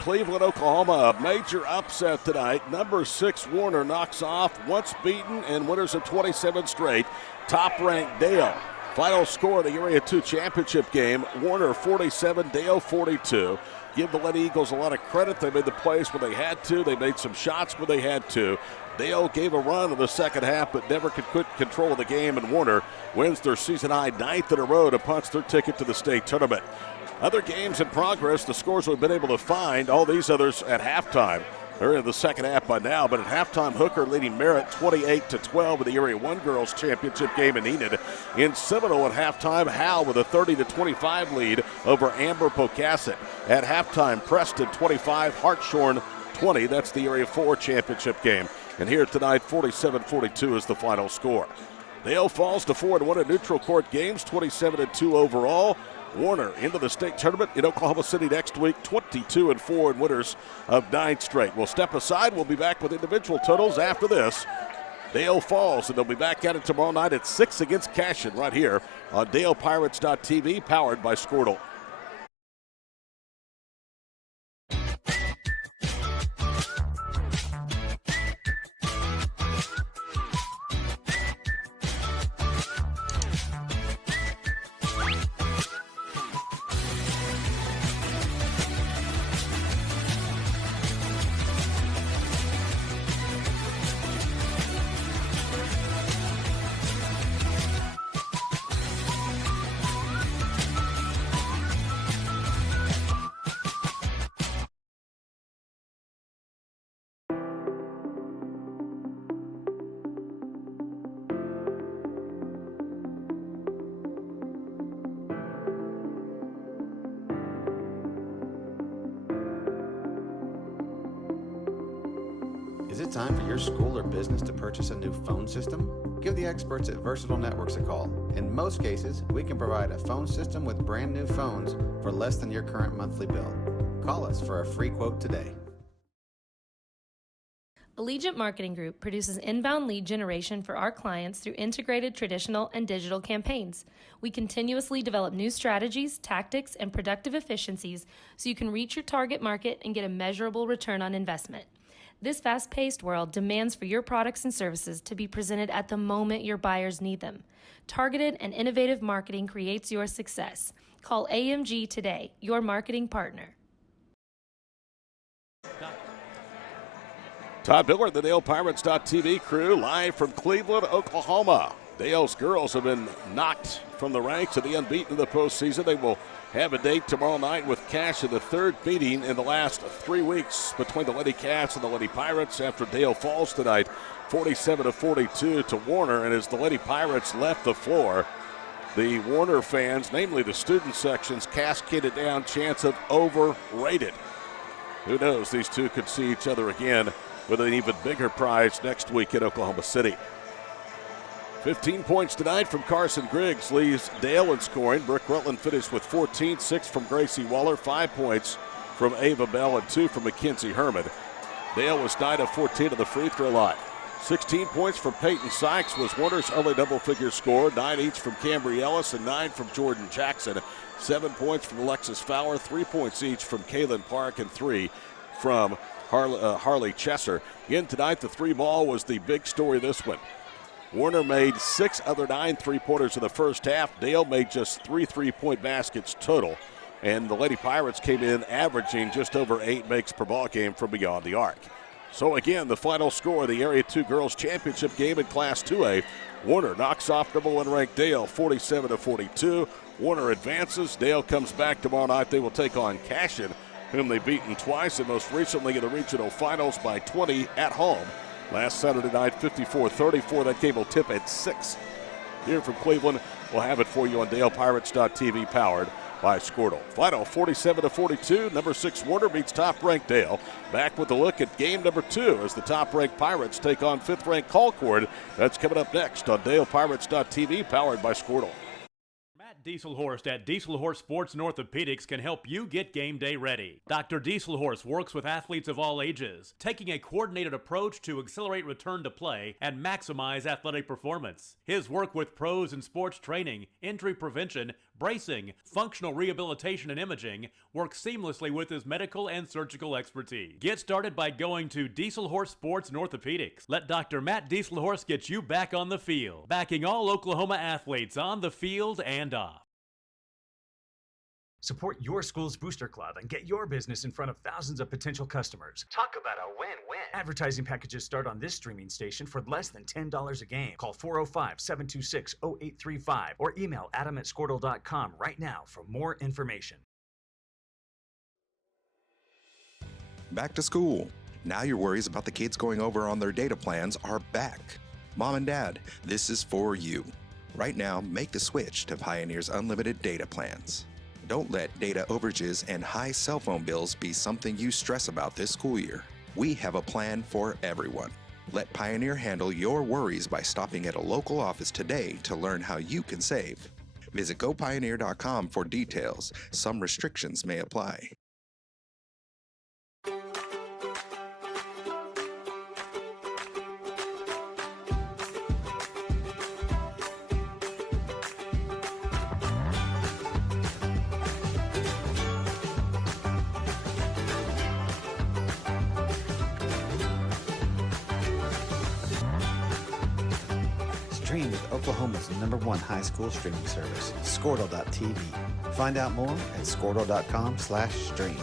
Cleveland, Oklahoma. A major upset tonight. Number 6 Warner knocks off once beaten and winners of 27 straight. Top-ranked Dale. Final score of the Area 2 championship game. Warner 47, Dale 42. Give the Lady Eagles a lot of credit. They made the plays when they had to. They made some shots when they had to. Dale gave a run in the second half, but never could quit control of the game, and Warner wins their season-high 9th in a row to punch their ticket to the state tournament. Other games in progress, the scores we've been able to find, all these others at halftime. They're in the second half by now, but at halftime, Hooker leading Merritt 28-12 in the Area 1 Girls Championship game in Enid. In Seminole at halftime, Howe with a 30-25 lead over Amber Pocasset. At halftime, Preston 25, Hartshorn 20. That's the Area 4 Championship game. And here tonight, 47-42 is the final score. Dale falls to 4-1 in neutral court games, 27-2 overall. Warner into the state tournament in Oklahoma City next week, 22-4 and winners of 9 straight. We'll step aside. We'll be back with individual totals after this. Dale falls, and they'll be back at it tomorrow night at 6 against Cashion right here on DalePirates.tv, powered by Squirtle. Is it time for your school or business to purchase a new phone system? Give the experts at Versatile Networks a call. In most cases, we can provide a phone system with brand new phones for less than your current monthly bill. Call us for a free quote today. Allegiant Marketing Group produces inbound lead generation for our clients through integrated traditional and digital campaigns. We continuously develop new strategies, tactics, and productive efficiencies so you can reach your target market and get a measurable return on investment. This fast-paced world demands for your products and services to be presented at the moment your buyers need them. Targeted and innovative marketing creates your success. Call AMG today, your marketing partner. Todd Miller, the DalePirates.tv crew, live from Cleveland, Oklahoma. Dale's girls have been knocked from the ranks of the unbeaten in the postseason. They will have a date tomorrow night with Cash in the third meeting in the last 3 weeks between the Lady Cats and the Lady Pirates after Dale falls tonight, 47-42 to Warner. And as the Lady Pirates left the floor, the Warner fans, namely the student sections, cascaded down chants of overrated. Who knows, these two could see each other again with an even bigger prize next week in Oklahoma City. 15 points tonight from Carson Griggs leaves Dale in scoring. Brooke Rutland finished with 14, 6 from Gracie Waller, 5 points from Ava Bell, and 2 from Mackenzie Herman. Dale was 9 of 14 at the free throw line. 16 points from Peyton Sykes was Warner's only double-figure score, 9 each from Cambry Ellis and 9 from Jordan Jackson. 7 points from Alexis Fowler, 3 points each from Kaylin Park, and 3 from Harley Chesser. Again tonight, the 3-ball was the big story this one. Warner made 6 other 9 3-pointers in the first half. Dale made just 3 3-point baskets total. And the Lady Pirates came in averaging just over 8 makes per ball game from beyond the arc. So again, the final score of the Area 2 Girls Championship game in Class 2A. Warner knocks off number 1 ranked Dale 47-42. Warner advances. Dale comes back tomorrow night. They will take on Cashion, whom they've beaten twice and most recently in the regional finals by 20 at home. Last Saturday night, 54-34. That game will tip at 6. Here from Cleveland, we'll have it for you on DalePirates.tv, powered by Squirtle. Final 47-42. Number 6 Warner beats top-ranked Dale. Back with a look at game number 2 as the top-ranked Pirates take on 5th-ranked Colcord. That's coming up next on DalePirates.tv, powered by Squirtle. Matt Dieselhorst at Dieselhorst Sports and Orthopedics can help you get game day ready. Dr. Dieselhorst works with athletes of all ages, taking a coordinated approach to accelerate return to play and maximize athletic performance. His work with pros in sports training, injury prevention, bracing, functional rehabilitation, and imaging work seamlessly with his medical and surgical expertise. Get started by going to Dieselhorse Sports and Orthopedics. Let Dr. Matt Dieselhorse get you back on the field, backing all Oklahoma athletes on the field and off. Support your school's booster club and get your business in front of thousands of potential customers. Talk about a win-win. Advertising packages start on this streaming station for less than $10 a game. Call 405-726-0835 or email adam@squirtle.com right now for more information. Back to school. Now your worries about the kids going over on their data plans are back. Mom and Dad, this is for you. Right now, make the switch to Pioneer's unlimited data plans. Don't let data overages and high cell phone bills be something you stress about this school year. We have a plan for everyone. Let Pioneer handle your worries by stopping at a local office today to learn how you can save. Visit gopioneer.com for details. Some restrictions may apply. Stream with Oklahoma's #1 high school streaming service, Squirtle.tv. Find out more at squirtle.com/stream.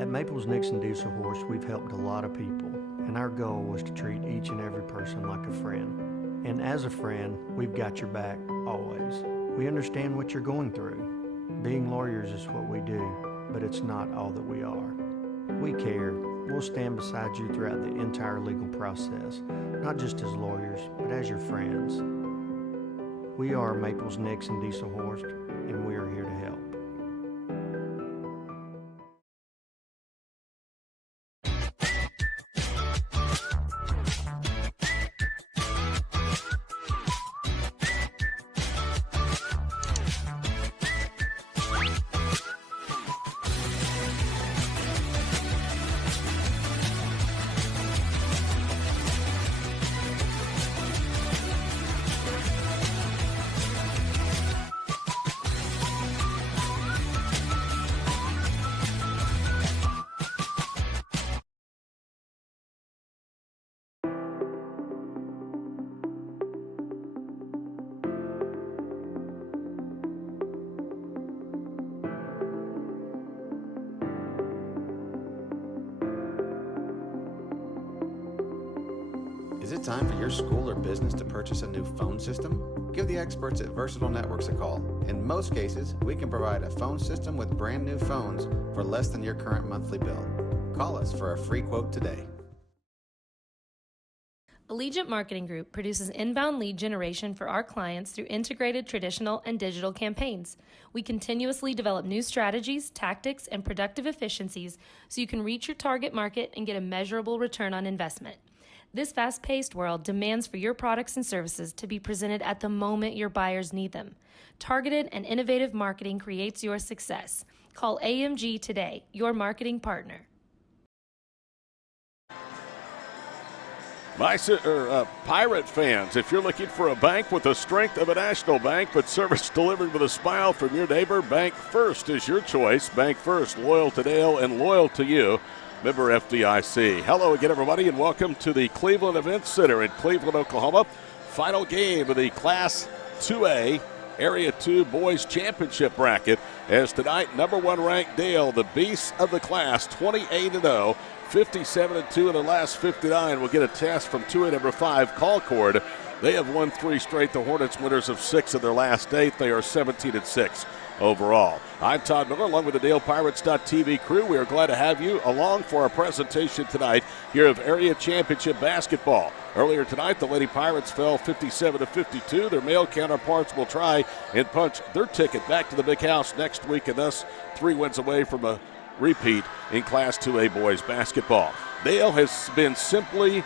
At Maples Nixon Diesel Horse, we've helped a lot of people, and our goal was to treat each and every person like a friend. And as a friend, we've got your back, always. We understand what you're going through. Being lawyers is what we do, but it's not all that we are. We care. We'll stand beside you throughout the entire legal process, not just as lawyers, but as your friends. We are Maples Nixon Diesel Horse, and we are here to help. Is it time for your school or business to purchase a new phone system? Give the experts at Versatile Networks a call. In most cases, we can provide a phone system with brand new phones for less than your current monthly bill. Call us for a free quote today. Allegiant Marketing Group produces inbound lead generation for our clients through integrated traditional and digital campaigns. We continuously develop new strategies, tactics, and productive efficiencies so you can reach your target market and get a measurable return on investment. This fast-paced world demands for your products and services to be presented at the moment your buyers need them. Targeted and innovative marketing creates your success. Call AMG today, your marketing partner. Pirate fans, if you're looking for a bank with the strength of a national bank but service delivered with a smile from your neighbor, Bank First is your choice. Bank First, loyal to Dale and loyal to you. Member FDIC. Hello again, everybody, and welcome to the Cleveland Event Center in Cleveland, Oklahoma. Final game of the Class 2A Area 2 Boys Championship bracket, as tonight, #1 ranked Dale, the beast of the class, 28-0, 57-2 in their last 59. We'll get a test from 2A number 5, Colcord. They have won 3 straight. The Hornets winners of 6 of their last 8. They are 17-6 overall. I'm Todd Miller, along with the DalePirates.tv crew. We are glad to have you along for our presentation tonight here of Area Championship Basketball. Earlier tonight, the Lady Pirates fell 57-52. Their male counterparts will try and punch their ticket back to the big house next week, and thus 3 wins away from a repeat in Class 2A boys basketball. Dale has been simply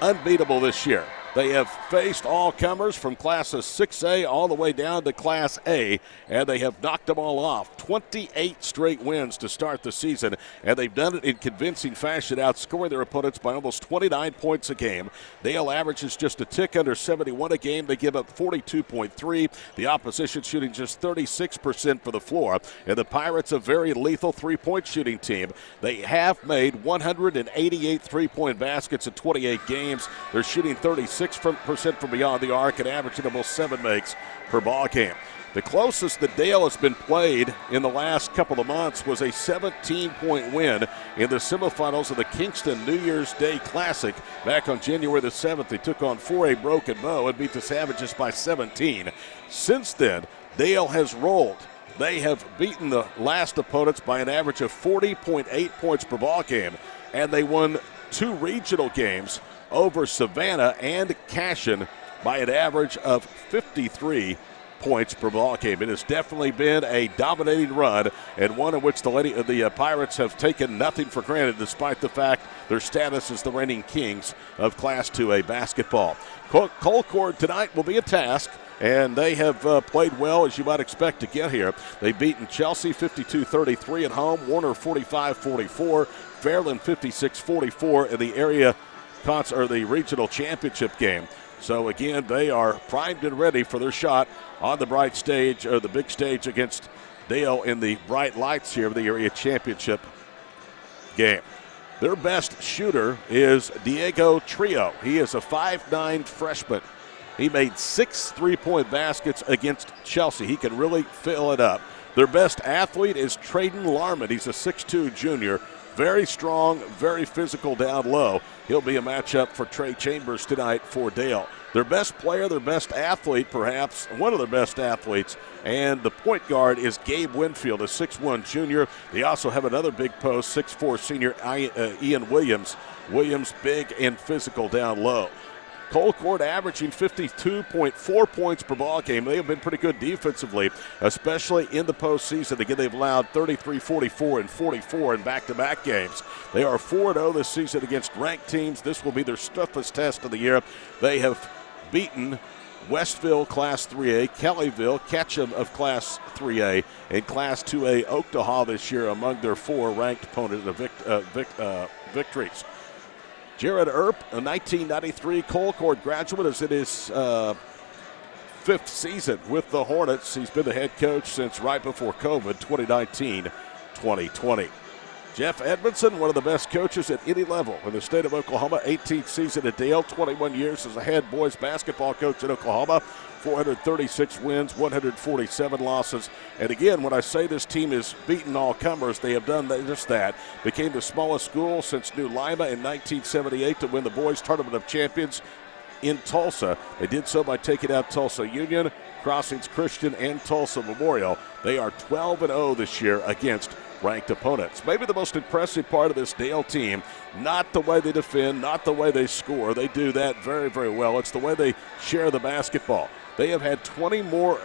unbeatable this year. They have faced all comers from classes 6A all the way down to Class A, and they have knocked them all off. 28 straight wins to start the season, and they've done it in convincing fashion, outscoring their opponents by almost 29 points a game. Dale averages just a tick under 71 a game. They give up 42.3. The opposition shooting just 36% for the floor, and the Pirates a very lethal three-point shooting team. They have made 188 three-point baskets in 28 games. They're shooting 36% from beyond the arc and averaging almost 7 makes per ball game. The closest that Dale has been played in the last couple of months was a 17-point win in the semifinals of the Kingston New Year's Day Classic back on January the 7th. They took on 4A Broken Bow and beat the Savages by 17. Since then, Dale has rolled. They have beaten the last opponents by an average of 40.8 points per ball game, and they won 2 regional games over Savannah and Cashion by an average of 53 points per ball game. It has definitely been a dominating run, and one in which the Pirates have taken nothing for granted, despite the fact their status as the reigning kings of Class 2A basketball. Colcord tonight will be a task, and they have played well, as you might expect to get here. They've beaten Chelsea 52-33 at home, Warner 45-44, Fairland 56-44 in the area the regional championship game. So again, they are primed and ready for their shot on the bright stage, or the big stage against Dale in the bright lights here of the area championship game. Their best shooter is Diego Trio. He is a 5'9" freshman. He made 6 3-point baskets against Chelsea. He can really fill it up. Their best athlete is Traden Larman. He's a 6'2" junior. Very strong, very physical down low. He'll be a matchup for Trey Chambers tonight for Dale. Their best player, their best athlete, perhaps one of their best athletes, and the point guard is Gabe Winfield, a 6'1" junior. They also have another big post, 6'4" senior Ian Williams. Williams big and physical down low. Colcord averaging 52.4 points per ball game. They have been pretty good defensively, especially in the postseason. Again, they've allowed 33, 44, and 44 in back-to-back games. They are 4-0 this season against ranked teams. This will be their toughest test of the year. They have beaten Westville Class 3A, Kellyville, Ketchum of Class 3A, and Class 2A Oklahoma this year among their 4 ranked opponent victories. Jared Earp, a 1993 Colcord graduate, is in his 5th season with the Hornets. He's been the head coach since right before COVID, 2019-2020. Jeff Edmondson, one of the best coaches at any level in the state of Oklahoma, 18th season at Dale, 21 years as a head boys basketball coach in Oklahoma, 436 wins, 147 losses. And again, when I say this team is beaten all comers, they have done just that. Became the smallest school since New Lima in 1978 to win the Boys Tournament of Champions in Tulsa. They did so by taking out Tulsa Union, Crossings Christian, and Tulsa Memorial. They are 12-0 this year against ranked opponents. Maybe the most impressive part of this Dale team, not the way they defend, not the way they score. They do that very, very well. It's the way they share the basketball. They have had 20 or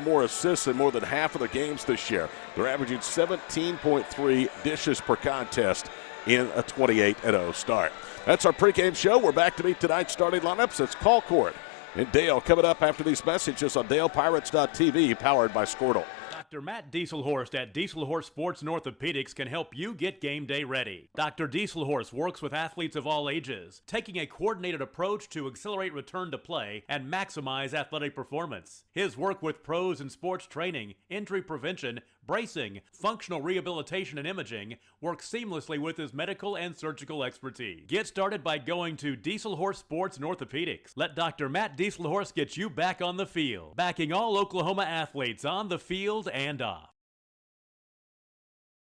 more assists in more than half of their games this year. They're averaging 17.3 dishes per contest in a 28-0 start. That's our pregame show. We're back to meet tonight's starting lineups. It's Colcord and Dale coming up after these messages on DalePirates.tv, powered by Squirtle. Dr. Matt Dieselhorst at Dieselhorst Sports and Orthopedics can help you get game day ready. Dr. Dieselhorst works with athletes of all ages, taking a coordinated approach to accelerate return to play and maximize athletic performance. His work with pros in sports training, injury prevention, bracing, functional rehabilitation, and imaging works seamlessly with his medical and surgical expertise. Get started by going to Dieselhorst Sports and Orthopedics. Let Dr. Matt Dieselhorst get you back on the field, backing all Oklahoma athletes on the field and off.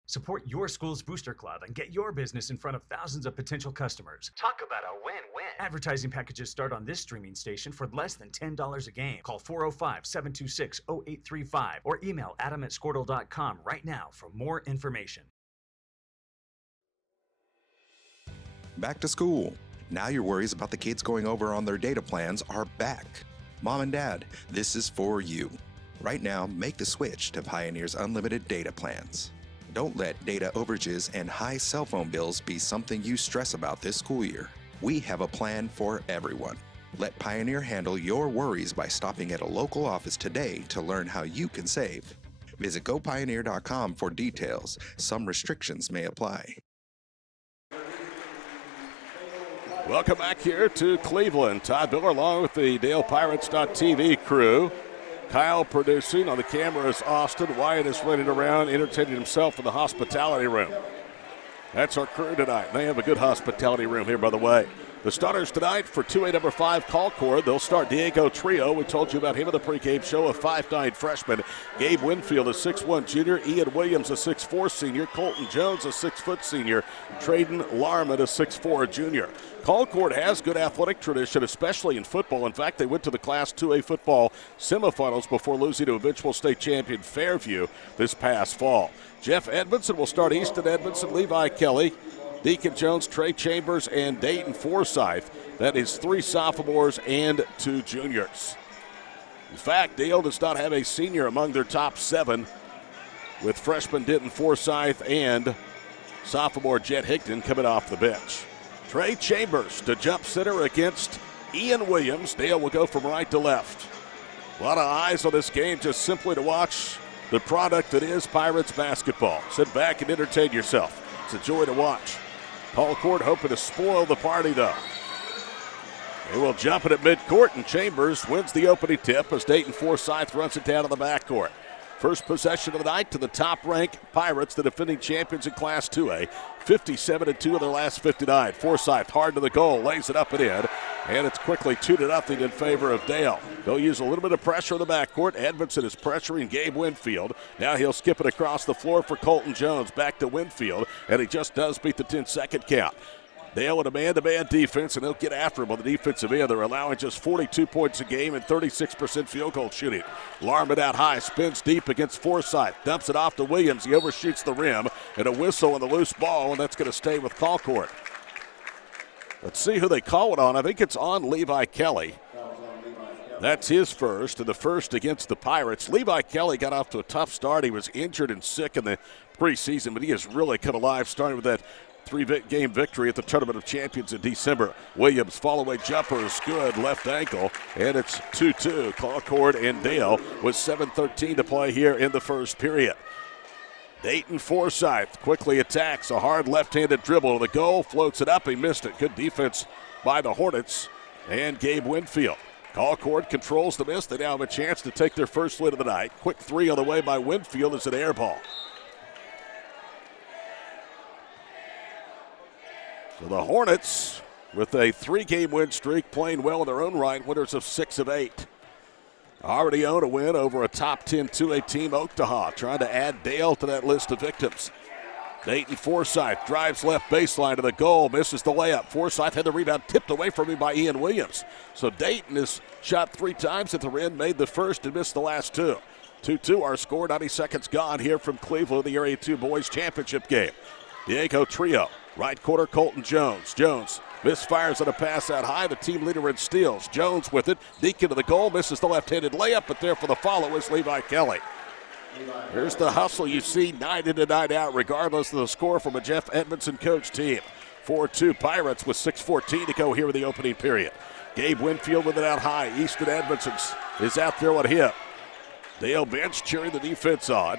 Support your school's booster club and get your business in front of thousands of potential customers. Talk about a win-win. Advertising packages start on this streaming station for less than $10 a game. Call 405-726-0835 or email adam@squirtle.com right now for more information. Back to school. Now your worries about the kids going over on their data plans are back. Mom and Dad, this is for you. Right now, make the switch to Pioneer's unlimited data plans. Don't let data overages and high cell phone bills be something you stress about this school year. We have a plan for everyone. Let Pioneer handle your worries by stopping at a local office today to learn how you can save. Visit gopioneer.com for details. Some restrictions may apply. Welcome back here to Cleveland. Todd Miller along with the DalePirates.tv crew. Kyle producing. On the camera is Austin. Wyatt is running around, entertaining himself in the hospitality room. That's our crew tonight. They have a good hospitality room here, by the way. The starters tonight for 2A number 5 Colcord. They'll start Diego Trio. We told you about him in the pregame show, a 5'9 freshman. Gabe Winfield, a 6'1 junior. Ian Williams, a 6'4 senior. Colton Jones, a 6' senior. Traden Larman, a 6'4 junior. Colcord has good athletic tradition, especially in football. In fact, they went to the Class 2A football semifinals before losing to eventual state champion Fairview this past fall. Jeff Edmondson will start Easton Edmondson, Levi Kelly, Deacon Jones, Trey Chambers, and Dayton Forsyth. That is 3 sophomores and 2 juniors. In fact, Dale does not have a senior among their top 7, with freshman Denton Forsyth and sophomore Jet Higdon coming off the bench. Trey Chambers to jump center against Ian Williams. Dale will go from right to left. A lot of eyes on this game just simply to watch the product that is Pirates basketball. Sit back and entertain yourself. It's a joy to watch. Colcord hoping to spoil the party, though. They will jump it at midcourt, and Chambers wins the opening tip as Dayton Forsyth runs it down to the backcourt. First possession of the night to the top-ranked Pirates, the defending champions in Class 2A. 57-2 of their last 59. Forsyth hard to the goal, lays it up and in, and it's quickly 2-0 in favor of Dale. They'll use a little bit of pressure in the backcourt. Edmondson is pressuring Gabe Winfield. Now he'll skip it across the floor for Colton Jones. Back to Winfield, and he just does beat the 10-second count. Dale with a man-to-man defense, and they'll get after him on the defensive end. They're allowing just 42 points a game and 36% field goal shooting. Larman out high, spins deep against Forsyth, dumps it off to Williams. He overshoots the rim, and a whistle on the loose ball, and that's going to stay with Colcord. Let's see who they call it on. I think it's on Levi Kelly. That's his first, and the first against the Pirates. Levi Kelly got off to a tough start. He was injured and sick in the preseason, but he has really come alive, starting with that 3-game victory at the Tournament of Champions in December. Williams, fall-away jumper is good, left ankle, and it's 2-2. Colcord and Dale with 7:13 to play here in the first period. Dayton Forsyth quickly attacks, a hard left-handed dribble to the goal, floats it up, he missed it. Good defense by the Hornets and Gabe Winfield. Colcord controls the miss. They now have a chance to take their first lead of the night. Quick 3 on the way by Winfield is an air ball. So the Hornets, with a 3-game win streak, playing well in their own right, winners of 6 of 8. Already own a win over a top 10 2A team, Oklahoma, trying to add Dale to that list of victims. Dayton Forsyth drives left baseline to the goal, misses the layup. Forsyth had the rebound tipped away from him by Ian Williams. So Dayton has shot 3 times at the rim, made the first and missed the last 2. 2-2 our score, 90 seconds gone here from Cleveland, the Area 2 Boys Championship game. Diego Trio, right corner, Colton Jones. Jones misfires on a pass out high, the team leader in steals. Jones with it, Deacon to the goal, misses the left-handed layup, but there for the follow is Levi Kelly. Here's the hustle you see night in and night out, regardless of the score from a Jeff Edmondson coach team. 4-2 Pirates with 6:14 to go here in the opening period. Gabe Winfield with it out high. Easton Edmondson is out there on him. Dale bench cheering the defense on.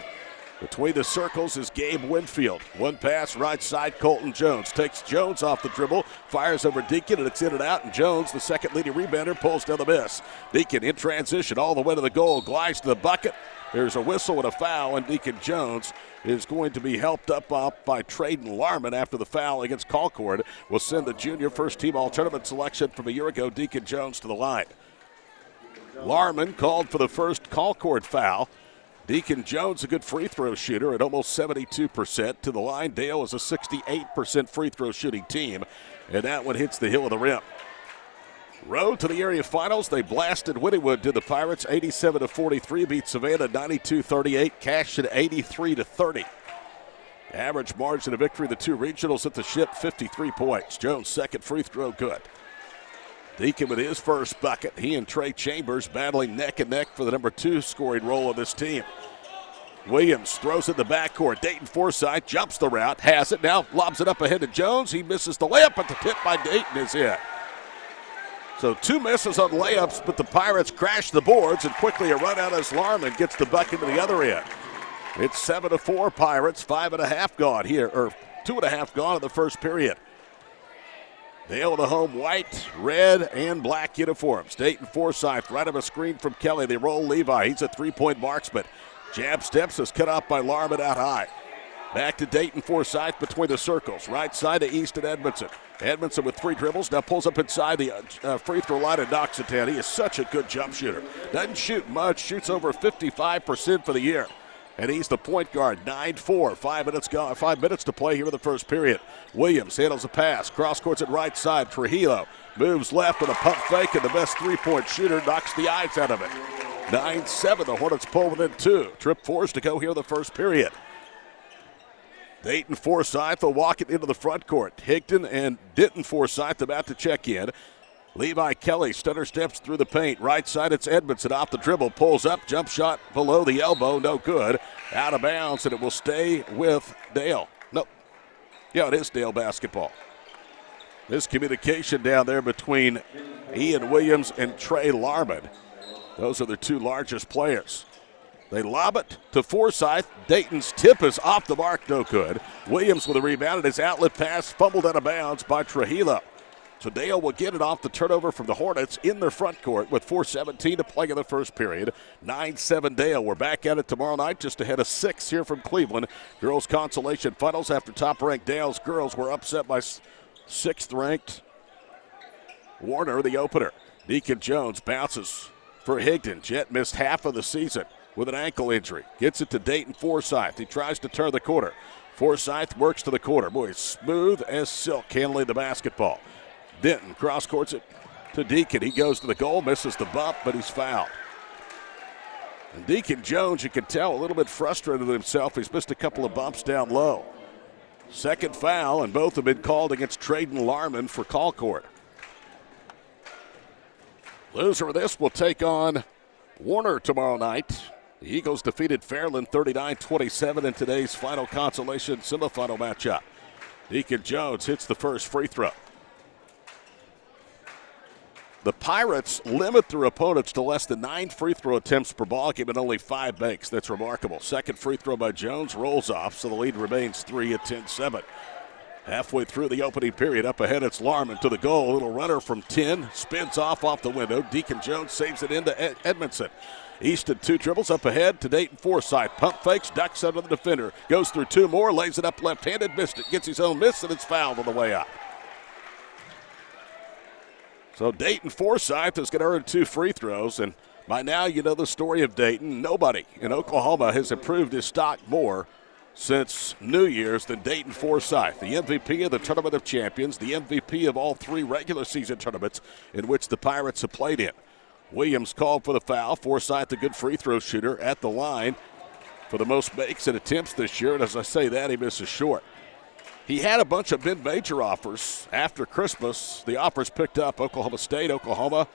Between the circles is Gabe Winfield. One pass, right side, Colton Jones. Takes Jones off the dribble, fires over Deacon, and it's in and out. And Jones, the second leading rebounder, pulls down the miss. Deacon in transition all the way to the goal, glides to the bucket. There's a whistle and a foul, and Deacon Jones is going to be helped up by Traden Larman after the foul against Colcord. Will send the junior first-team all-tournament selection from a year ago, Deacon Jones, to the line. Larman called for the first Colcord foul. Deacon Jones, a good free throw shooter at almost 72% to the line. Dale is a 68% free throw shooting team, and that one hits the hill of the rim. Road to the area finals. They blasted Wynnewood to the Pirates, 87-43. Beat Savannah 92-38. Cashed at 83-30. Average margin of victory. The 2 regionals at the Ship, 53 points. Jones' second free throw, good. Deacon with his first bucket. He and Trey Chambers battling neck and neck for the number 2 scoring role of this team. Williams throws it in the backcourt. Dayton Forsyth jumps the route, has it, now lobs it up ahead to Jones. He misses the layup, but the tip by Dayton is in. So 2 misses on layups, but the Pirates crash the boards, and quickly a run out as Larman gets the bucket to the other end. It's 7-4 Pirates, 5.5 gone here, or 2.5 gone in the first period. Dale the home white, red, and black uniforms. Dayton Forsyth right of a screen from Kelly. They roll Levi. He's a three-point marksman. Jab steps is cut off by Larman out high. Back to Dayton Forsyth between the circles. Right side to Easton Edmondson. Edmondson with 3 dribbles. Now pulls up inside the free throw line and knocks it down. He is such a good jump shooter. Doesn't shoot much. Shoots over 55% for the year. And he's the point guard. 9-4. 5 minutes gone. 5 minutes to play here in the first period. Williams handles a pass. Cross courts it right side. Trujillo moves left with a pump fake, and the best three-point shooter knocks the eyes out of it. 9-7. The Hornets pull within 2. Trip forced to go here in the first period. Dayton Forsyth will walk it into the front court. Higdon and Denton Forsyth about to check in. Levi Kelly stutter steps through the paint. Right side, it's Edmondson off the dribble. Pulls up, jump shot below the elbow, no good. Out of bounds, and it will stay with Dale. No, yeah, it is Dale basketball. Miscommunication down there between Ian Williams and Trey Larman. Those are the 2 largest players. They lob it to Forsyth. Dayton's tip is off the mark, no good. Williams with a rebound, and his outlet pass fumbled out of bounds by Trujillo. So Dale will get it off the turnover from the Hornets in their front court with 4:17 to play in the first period. 9-7 Dale. We're back at it tomorrow night, just ahead of 6 here from Cleveland. Girls consolation finals after top-ranked Dale's girls were upset by 6th-ranked Warner, the opener. Deacon Jones bounces for Higdon. Jet missed half of the season with an ankle injury. Gets it to Dayton Forsyth. He tries to turn the corner. Forsyth works to the corner. Boy, smooth as silk handling the basketball. Denton cross courts it to Deacon. He goes to the goal, misses the bump, but he's fouled. And Deacon Jones, you can tell, a little bit frustrated with himself. He's missed a couple of bumps down low. Second foul, and both have been called against Traden Larman for Colcord. Loser of this will take on Warner tomorrow night. The Eagles defeated Fairland 39-27 in today's final consolation semifinal matchup. Deacon Jones hits the first free throw. The Pirates limit their opponents to less than 9 free throw attempts per ball game and only 5 makes. That's remarkable. Second free throw by Jones rolls off, so the lead remains 3 at 10-7. Halfway through the opening period, up ahead it's Larman to the goal. A little runner from 10, spins off the window. Deacon Jones saves it into Edmondson. Easton 2 dribbles up ahead to Dayton Forsyth. Pump fakes, ducks under the defender. Goes through 2 more, lays it up left-handed, missed it. Gets his own miss, and it's fouled on the way up. So Dayton Forsyth is going to earn 2 free throws, and by now you know the story of Dayton. Nobody in Oklahoma has improved his stock more since New Year's than Dayton Forsyth, the MVP of the Tournament of Champions, the MVP of all 3 regular season tournaments in which the Pirates have played in. Williams called for the foul. Forsyth, a good free throw shooter at the line for the most makes and attempts this year, and as I say that, he misses short. He had a bunch of mid-major offers after Christmas. The offers picked up. Oklahoma State, Oklahoma,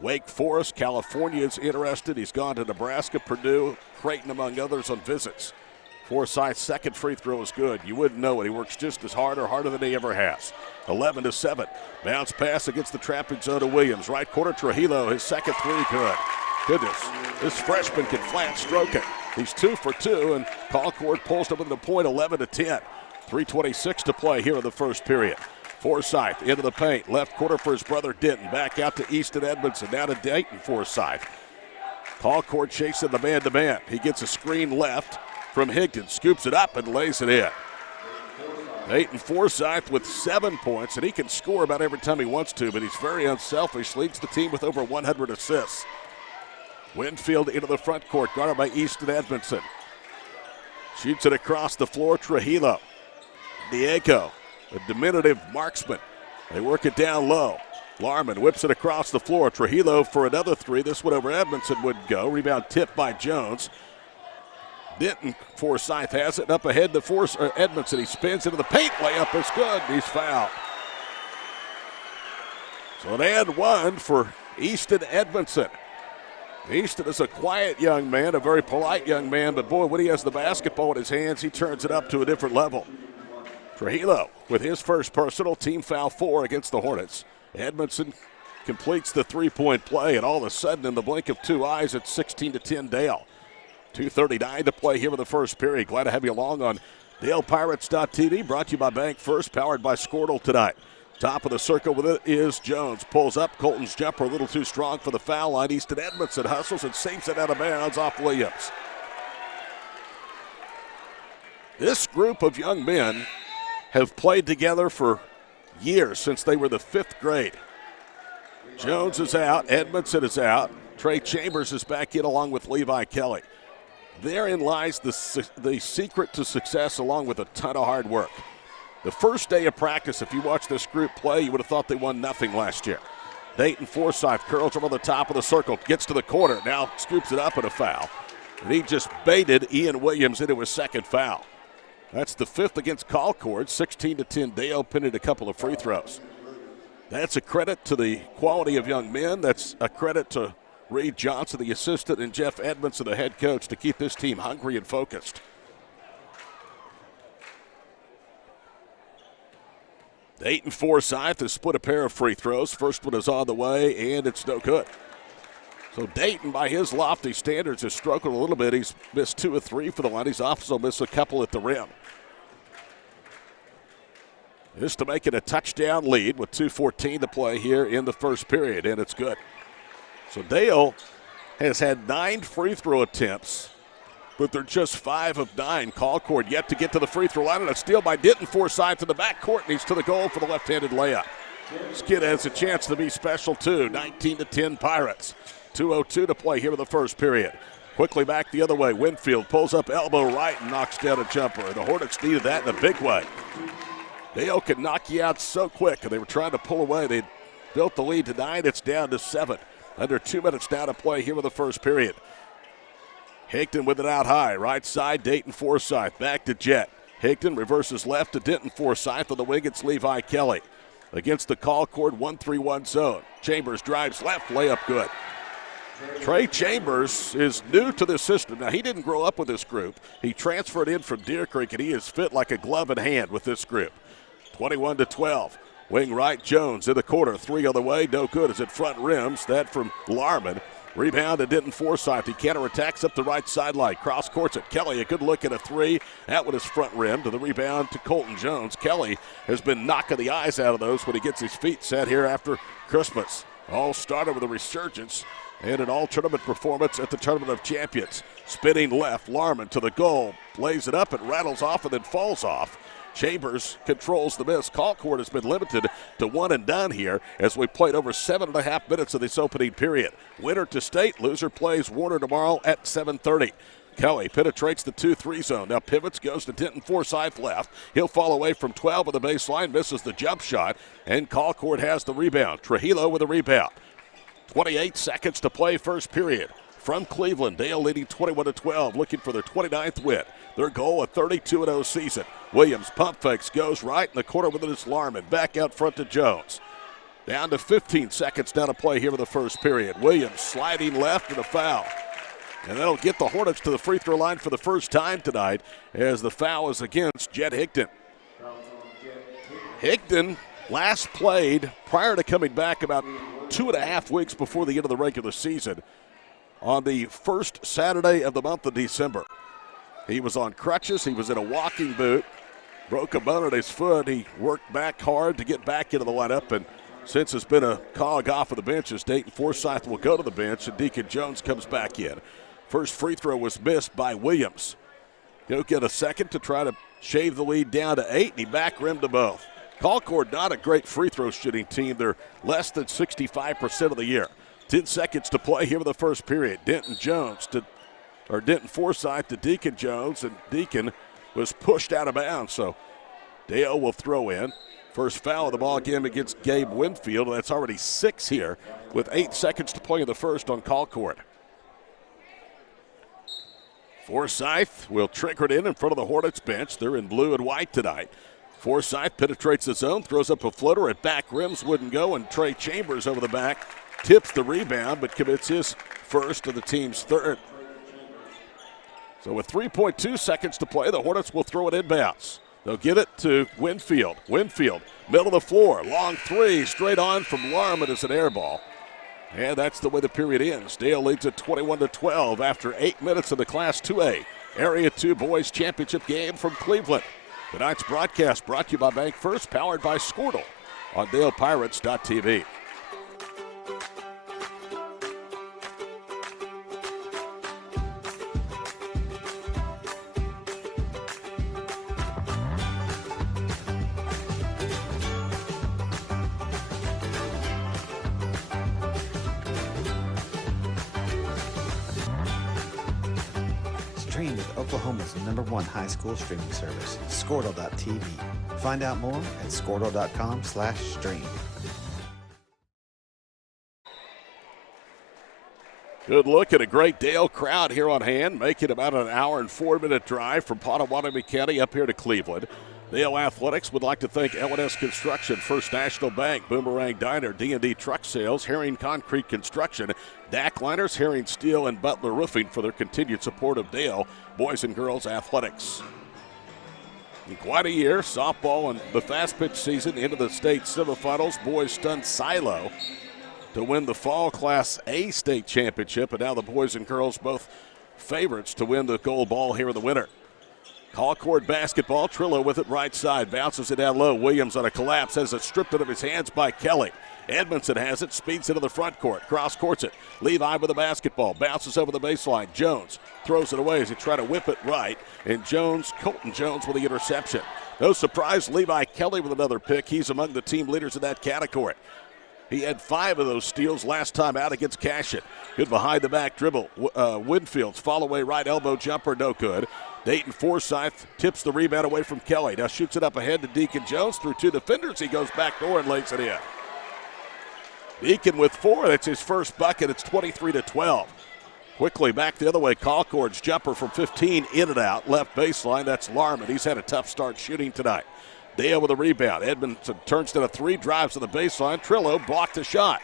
Wake Forest, California is interested. He's gone to Nebraska, Purdue, Creighton, among others, on visits. Forsyth's second free throw is good. You wouldn't know it. He works just as hard or harder than he ever has. 11-7. Bounce pass against the trapping zone to Williams. Right corner, Trujillo, his second 3 good. Goodness, this freshman can flat stroke it. He's 2 for 2, and Colcord pulls him to the point, 11-10. 3:26 to play here in the first period. Forsyth into the paint. Left corner for his brother Denton. Back out to Easton Edmondson. Now to Dayton Forsyth. Colcord chasing the man-to-man. He gets a screen left from Higdon. Scoops it up and lays it in. Dayton Forsyth with 7 points, and he can score about every time he wants to, but he's very unselfish. Leads the team with over 100 assists. Winfield into the front court, guarded by Easton Edmondson. Shoots it across the floor, Trujillo. Diego, a diminutive marksman. They work it down low. Larman whips it across the floor. Trujillo for another 3. This one over Edmondson wouldn't go. Rebound tipped by Jones. Denton Forsyth has it. Up ahead to Edmondson. He spins into the paint. Layup is good. He's fouled. So an and 1 for Easton Edmondson. Easton is a quiet young man, a very polite young man, but boy, when he has the basketball in his hands, he turns it up to a different level. Trujillo with his first personal, team foul 4 against the Hornets. Edmondson completes the three-point play, and all of a sudden, in the blink of two eyes, it's 16-10 Dale. 2:39 to play here in the first period. Glad to have you along on DalePirates.tv, brought to you by Bank First, powered by Squirtle tonight. Top of the circle with it is Jones. Pulls up. Colton's jumper a little too strong for the foul line. Easton Edmondson hustles and saves it out of bounds off Williams. This group of young men have played together for years, since they were the 5th grade. Jones is out. Edmondson is out. Trey Chambers is back in along with Levi Kelly. Therein lies the secret to success, along with a ton of hard work. The first day of practice, if you watch this group play, you would have thought they won nothing last year. Dayton Forsythe curls over the top of the circle, gets to the corner, now scoops it up in a foul. And he just baited Ian Williams into his second foul. That's the 5th against Colcord. 16-10 Dale, pinning a couple of free throws. That's a credit to the quality of young men. That's a credit to Reed Johnson, the assistant, and Jeff Edmondson, the head coach, to keep this team hungry and focused. Dayton Forsythe has split a pair of free throws. First one is on the way, and it's no good. So Dayton, by his lofty standards, has struggled a little bit. He's missed 2 of 3 for the line. He's also missed a couple at the rim. This to make it a touchdown lead with 2:14 to play here in the first period, and it's good. So Dale has had 9 free throw attempts, but they're just 5 of 9. Colcord yet to get to the free throw line, and a steal by Denton Forsythe to the backcourt, and he's to the goal for the left-handed layup. This kid has a chance to be special too. 19-10 Pirates. 2:02 to play here in the first period. Quickly back the other way. Winfield pulls up elbow right and knocks down a jumper. The Hornets needed that in a big way. Dale can knock you out so quick, and they were trying to pull away. They built the lead to 9. It's down to 7. Under 2 minutes now to play here in the first period. Higdon with it out high. Right side, Dayton Forsythe. Back to Jet. Higdon reverses left to Denton Forsythe. On the wing, it's Levi Kelly. Against the Colcord 1-3-1 zone. Chambers drives left, layup good. Trey Chambers is new to this system. Now, he didn't grow up with this group. He transferred in from Deer Creek, and he is fit like a glove in hand with this group. 21-12. Wing right, Jones in the corner. 3 on the way, no good. Is it front rims? That from Larman. Rebound to Denton Forsythe. He counterattacks up the right sideline. Cross courts it. Kelly, a good look at a 3. That one is front rim to the rebound to Colton Jones. Kelly has been knocking the eyes out of those when he gets his feet set here after Christmas. All started with a resurgence and an all-tournament performance at the Tournament of Champions. Spinning left, Larman to the goal. Lays it up, it rattles off and then falls off. Chambers controls the miss. Colcord has been limited to 1 and done here as we played over 7.5 minutes of this opening period. Winner to state, loser plays Warner tomorrow at 7:30. Kelly penetrates the 2-3 zone. Now pivots, goes to Denton Forsythe left. He'll fall away from 12 on the baseline, misses the jump shot, and Colcord has the rebound. Trujillo with the rebound. 28 seconds to play first period. From Cleveland, Dale leading 21-12, looking for their 29th win. Their goal, a 32-0 season. Williams pump fakes, goes right in the corner with it is Larman. Back out front to Jones. Down to 15 seconds now to play here in the first period. Williams sliding left and a foul. And that'll get the Hornets to the free throw line for the first time tonight as the foul is against Jet Higdon. Higdon last played prior to coming back about 2.5 weeks before the end of the regular season on the first Saturday of the month of December. He was on crutches. He was in a walking boot. Broke a bone in his foot. He worked back hard to get back into the lineup, and since it's been a cog off of the benches, Dayton Forsythe will go to the bench, and Deacon Jones comes back in. First free throw was missed by Williams. He'll get a second to try to shave the lead down to 8, and he back rimmed to both. Colcord, not a great free throw shooting team. They're less than 65% of the year. 10 seconds to play here in the first period. Denton Forsythe to Deacon Jones, and Deacon was pushed out of bounds. So Dale will throw in. First foul of the ball game against Gabe Winfield. That's already 6 here with 8 seconds to play in the first on Colcord. Forsythe will trigger it in front of the Hornets bench. They're in blue and white tonight. Forsythe penetrates the zone, throws up a floater at back rims, wouldn't go, and Trey Chambers over the back tips the rebound, but commits his first to the team's third. So with 3.2 seconds to play, the Hornets will throw it inbounds. They'll get it to Winfield. Winfield, middle of the floor, long three, straight on from Larman as an air ball. And that's the way the period ends. Dale leads at 21-12 after 8 minutes of the Class 2A Area 2 Boys Championship game from Cleveland. Tonight's broadcast brought to you by Bank First, powered by Squirtle on DalePirates.tv. Stream with Oklahoma's #1 high school streaming service, Squirtle.tv. Find out more at Squirtle.com/stream. Good look at a great Dale crowd here on hand, making about an hour and 4-minute drive from Pottawatomie County up here to Cleveland. Dale Athletics would like to thank L&S Construction, First National Bank, Boomerang Diner, D&D Truck Sales, Herring Concrete Construction, DAC Liners, Herring Steel, and Butler Roofing for their continued support of Dale boys and girls athletics. In quite a year, softball and the fast pitch season into the state semifinals. Boys stunned Silo to win the fall Class A state championship, and now the boys and girls both favorites to win the gold ball here in the winter. Colcord basketball, Trillo with it right side, bounces it down low. Williams on a collapse has it stripped out of his hands by Kelly. Edmondson has it, speeds into the front court, cross courts it. Levi with the basketball, bounces over the baseline. Jones throws it away as he tries to whip it right, and Colton Jones with the interception. No surprise, Levi Kelly with another pick. He's among the team leaders in that category. He had 5 of those steals last time out against Cashin. Good behind the back dribble. Winfield's fall away right elbow jumper, no good. Dayton Forsyth tips the rebound away from Kelly. Now shoots it up ahead to Deacon Jones through 2 defenders. He goes back door and lays it in. Deacon with 4. That's his first bucket. It's 23-12. Quickly back the other way. Colcord's jumper from 15 in and out. Left baseline. That's Larman. He's had a tough start shooting tonight. Dale with a rebound. Edmondson turns to 3, drives to the baseline. Trillo blocked the shot.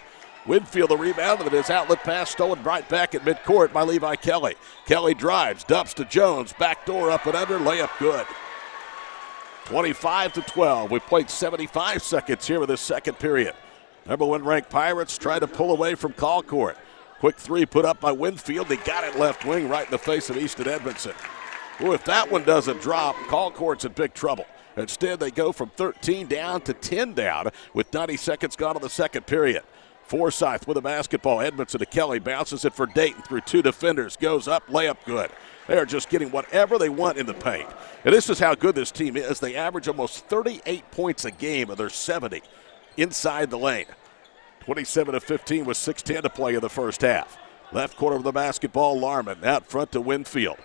Winfield the rebound, and his outlet pass stolen right back at midcourt by Levi Kelly. Kelly drives, dumps to Jones, backdoor up and under, layup good. 25-12. We played 75 seconds here in this second period. #1 ranked Pirates try to pull away from Colcord. Quick 3 put up by Winfield. They got it left wing right in the face of Easton Edmondson. Ooh, if that one doesn't drop, Colcord's in big trouble. Instead, they go from 13 down to 10 down with 90 seconds gone in the second period. Forsyth with a basketball. Edmondson to Kelly. Bounces it for Dayton through 2 defenders. Goes up. Layup good. They are just getting whatever they want in the paint. And this is how good this team is. They average almost 38 points a game of their 70 inside the lane. 27-15 with 6:10 to play in the first half. Left corner of the basketball, Larman. Out front to Winfield.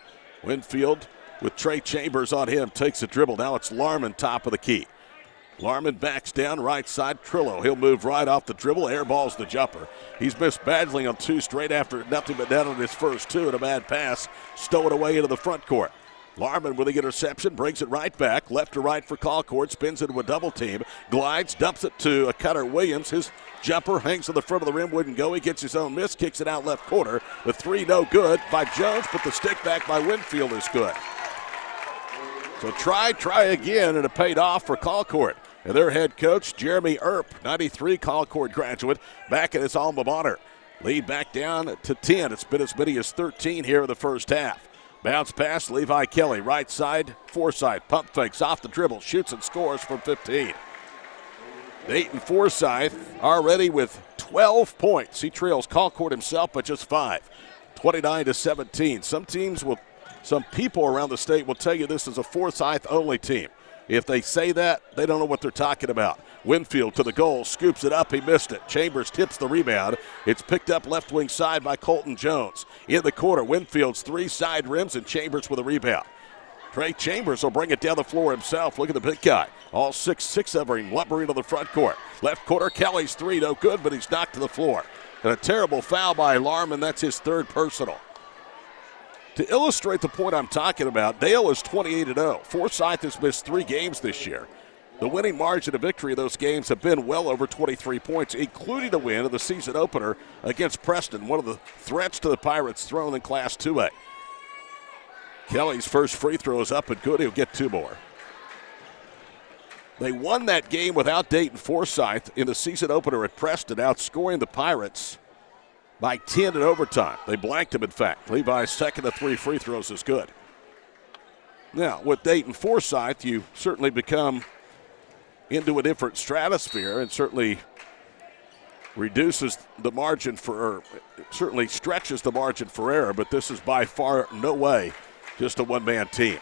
Winfield with Trey Chambers on him. Takes a dribble. Now it's Larman top of the key. Larman backs down right side. Trillo. He'll move right off the dribble. Airballs the jumper. He's missed badly on 2 straight after nothing but down on his first 2 and a bad pass. Stolen away into the front court. Larman with the interception. Brings it right back. Left to right for Colcord. Spins into a double team. Glides. Dumps it to a Cutter Williams. His jumper hangs on the front of the rim. Wouldn't go. He gets his own miss. Kicks it out left corner. The 3 no good by Jones. But the stick back by Winfield is good. So try again, and it paid off for Colcord. And their head coach, Jeremy Earp, 93 Colcord graduate, back at his alma mater. Lead back down to 10. It's been as many as 13 here in the first half. Bounce pass, Levi Kelly, right side, Forsyth, pump fakes off the dribble, shoots and scores from 15. Dayton Forsyth already with 12 points. He trails Colcord himself, but just 5. 29-17. Some people around the state will tell you this is a Forsyth-only team. If they say that, they don't know what they're talking about. Winfield to the goal, scoops it up, he missed it. Chambers tips the rebound. It's picked up left wing side by Colton Jones. In the corner, Winfield's 3 side rims, and Chambers with a rebound. Trey Chambers will bring it down the floor himself. Look at the big guy. All 6'6" of him lumbering to the front court. Left corner, Kelly's 3, no good, but he's knocked to the floor. And a terrible foul by Larman. That's his 3rd personal. To illustrate the point I'm talking about, Dale is 28-0. Forsyth has missed 3 games this year. The winning margin of victory of those games have been well over 23 points, including the win of the season opener against Preston, one of the threats to the Pirates thrown in Class 2A. Kelly's first free throw is up and good. He'll get 2 more. They won that game without Dayton Forsythe in the season opener at Preston, outscoring the Pirates by 10 in overtime. They blanked them, in fact. Levi's second of 3 free throws is good. Now, with Dayton Forsythe, you certainly become into a different stratosphere and certainly reduces the margin for, certainly stretches the margin for error, but this is by far no way just a one-man team.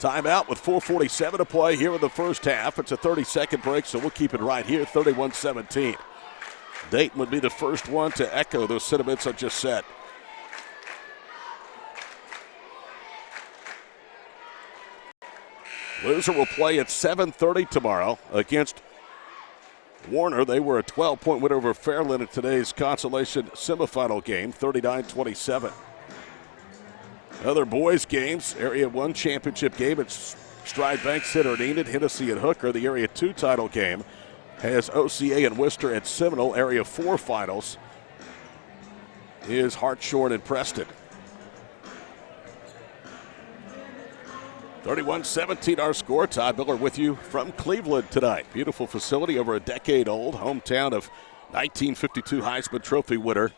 Timeout with 4:47 to play here in the first half. It's a 30-second break, so we'll keep it right here, 31-17. Dayton would be the first one to echo those sentiments I just said. Loser will play at 7:30 tomorrow against Warner. They were a 12-point win over Fairland in today's consolation semifinal game, 39-27. Other boys' games, Area 1 championship game at Stride Bank Center at Enid, Hennessy and Hooker. The Area 2 title game has OCA and Worcester at Seminole. Area 4 finals is Hartshorn and Preston. 31-17 our score. Todd Miller with you from Cleveland tonight. Beautiful facility, over a decade old. Hometown of 1952 Heisman Trophy winner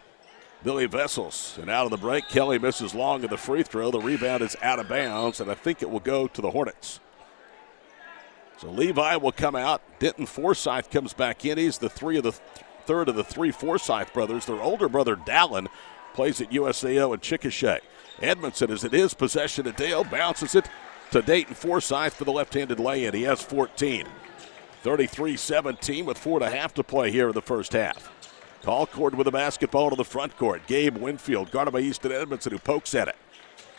Billy Vessels. And out of the break, Kelly misses long of the free throw. The rebound is out of bounds, and I think it will go to the Hornets. So Levi will come out. Denton Forsythe comes back in. He's the third of the three Forsythe brothers. Their older brother, Dallin, plays at USAO and Chickasha. Edmondson, as it is possession to Dale, bounces it to Dayton Forsythe for the left-handed lay-in. He has 14. 33-17 with 4.5 to play here in the first half. Colcord with the basketball to the front court. Gabe Winfield, guarded by Easton Edmondson, who pokes at it.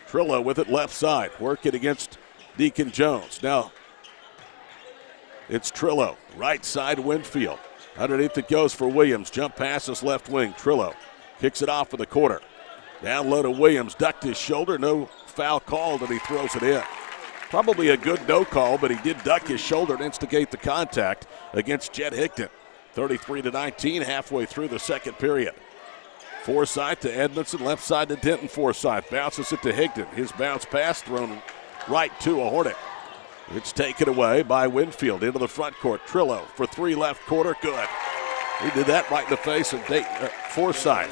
Trillo with it left side, working against Deacon Jones. Now it's Trillo, right side Winfield. Underneath it goes for Williams. Jump passes left wing. Trillo kicks it off for the quarter. Down low to Williams, ducked his shoulder, no foul called, and he throws it in. Probably a good no call, but he did duck his shoulder and instigate the contact against Jet Higdon. 33-19, halfway through the second period. Forsythe to Edmondson, left side to Denton Forsythe. Bounces it to Higdon. His bounce pass thrown right to a Hornet. It's taken away by Winfield into the front court. Trillo for three left quarter, good. He did that right in the face of Forsythe.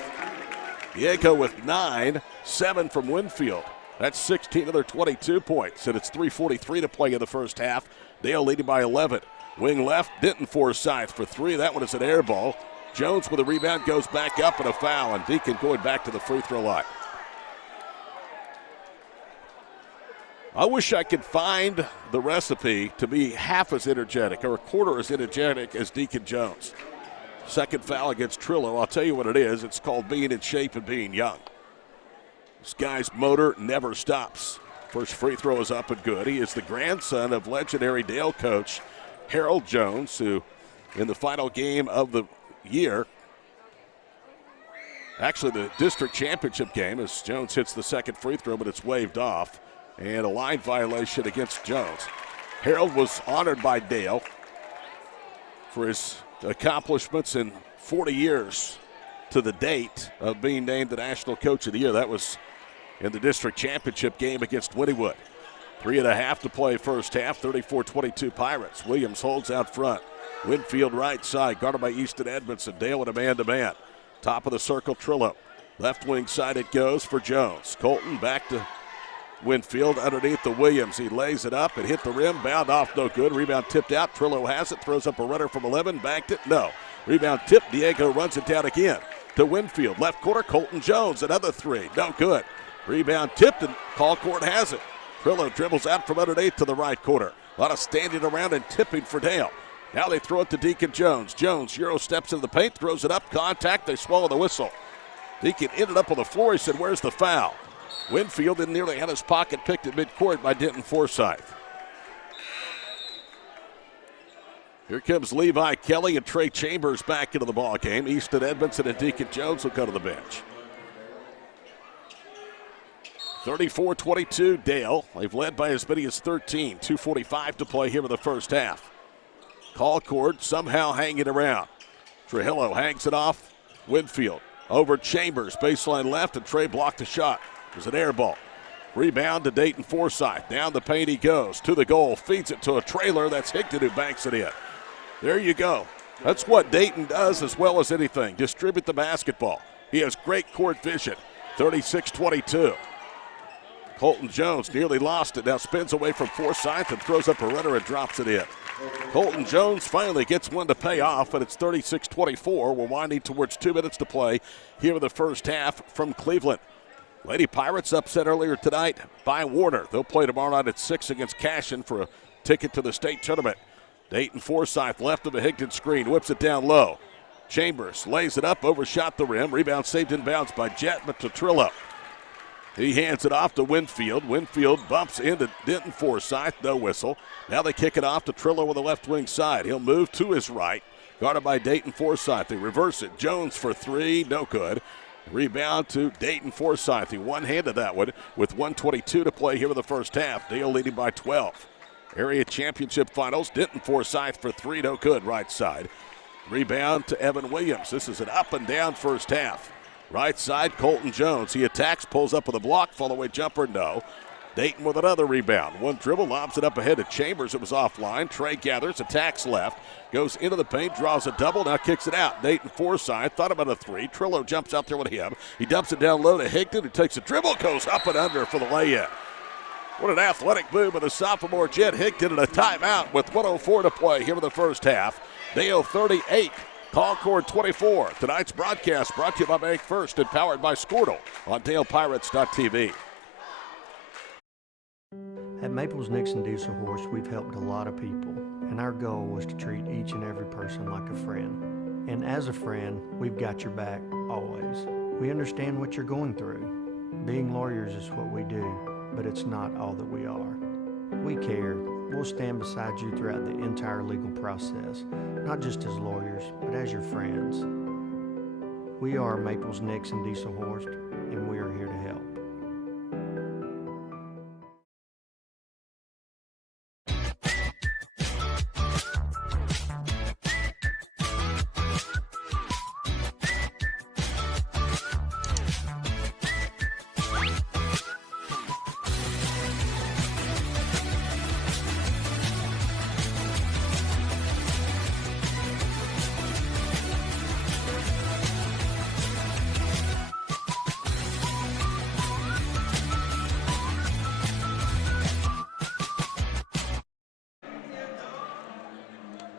Diego with 9, 7 from Winfield. That's 16 of their 22 points, and it's 3:43 to play in the first half. Dale leading by 11. Wing left, Denton Forsythe for 3. That one is an air ball. Jones with a rebound goes back up and a foul, and Deacon going back to the free throw line. I wish I could find the recipe to be half as energetic or a quarter as energetic as Deacon Jones. Second foul against Trillo. I'll tell you what it is. It's called being in shape and being young. This guy's motor never stops. First free throw is up and good. He is the grandson of legendary Dale coach Harold Jones, who in the final game of the year, actually the district championship game, as Jones hits the second free throw, but it's waved off, and a line violation against Jones. Harold was honored by Dale for his accomplishments in 40 years to the date of being named the National Coach of the Year. That was in the district championship game against Wynnewood. 3.5 to play first half, 34-22 Pirates. Williams holds out front. Winfield right side, guarded by Easton Edmondson. Dale with a man-to-man. Top of the circle, Trillo. Left wing side it goes for Jones. Colton back to Winfield underneath the Williams. He lays it up and hit the rim. Bound off, no good. Rebound tipped out. Trillo has it. Throws up a runner from 11. Backed it. No. Rebound tipped. Diego runs it down again to Winfield. Left corner, Colton Jones. Another three. No good. Rebound tipped and Colcord has it. Trillo dribbles out from underneath to the right corner. A lot of standing around and tipping for Dale. Now they throw it to Deacon Jones. Jones Euro steps into the paint, throws it up. Contact. They swallow the whistle. Deacon ended up on the floor. He said, "Where's the foul?" Winfield then nearly had his pocket picked at midcourt by Denton Forsythe. Here comes Levi Kelly and Trey Chambers back into the ball game. Easton Edmondson and Deacon Jones will go to the bench. 34-22 Dale. They've led by as many as 13. 2:45 to play here in the first half. Colcord somehow hanging around. Trujillo hangs it off. Winfield over Chambers. Baseline left, and Trey blocked the shot. It was an air ball. Rebound to Dayton Forsyth. Down the paint he goes. To the goal. Feeds it to a trailer. That's Hickton who banks it in. There you go. That's what Dayton does as well as anything. Distribute the basketball. He has great court vision. 36-22. Colton Jones nearly lost it. Now spins away from Forsyth and throws up a runner and drops it in. Colton Jones finally gets one to pay off, and it's 36-24. We're winding towards 2 minutes to play here in the first half from Cleveland. Lady Pirates upset earlier tonight by Warner. They'll play tomorrow night at 6 against Cashion for a ticket to the state tournament. Dayton Forsyth left of a Higdon screen, whips it down low. Chambers lays it up, overshot the rim. Rebound saved in bounds by Jet, but to Trillo. He hands it off to Winfield. Winfield bumps into Denton Forsyth, no whistle. Now they kick it off to Trillo on the left wing side. He'll move to his right, guarded by Dayton Forsyth. They reverse it. Jones for 3, no good. Rebound to Dayton Forsyth. He one-handed that one with 1:22 to play here in the first half. Dale leading by 12. Area championship finals. Denton Forsyth for 3, no good, right side. Rebound to Evan Williams. This is an up and down first half. Right side, Colton Jones. He attacks, pulls up with a block, follow-away jumper, no. Dayton with another rebound. One dribble, lobs it up ahead to Chambers. It was offline. Trey gathers, attacks left, goes into the paint, draws a double, now kicks it out. Dayton Forsyth thought about a 3. Trillo jumps out there with him. He dumps it down low to Higdon, who takes a dribble, goes up and under for the lay-in. What an athletic move by the sophomore Jet Higdon, and a timeout with 1:04 to play here in the first half. Dale 38. Colcord 24. Tonight's broadcast brought to you by Bank First and powered by Squirtle on DalePirates.tv. At Maples Nixon Diesel Horse, we've helped a lot of people, and our goal was to treat each and every person like a friend. And as a friend, we've got your back always. We understand what you're going through. Being lawyers is what we do, but it's not all that we are. We care. We'll stand beside you throughout the entire legal process, not just as lawyers, but as your friends. We are Maples Nixon Diesel Horse, and we are here to help.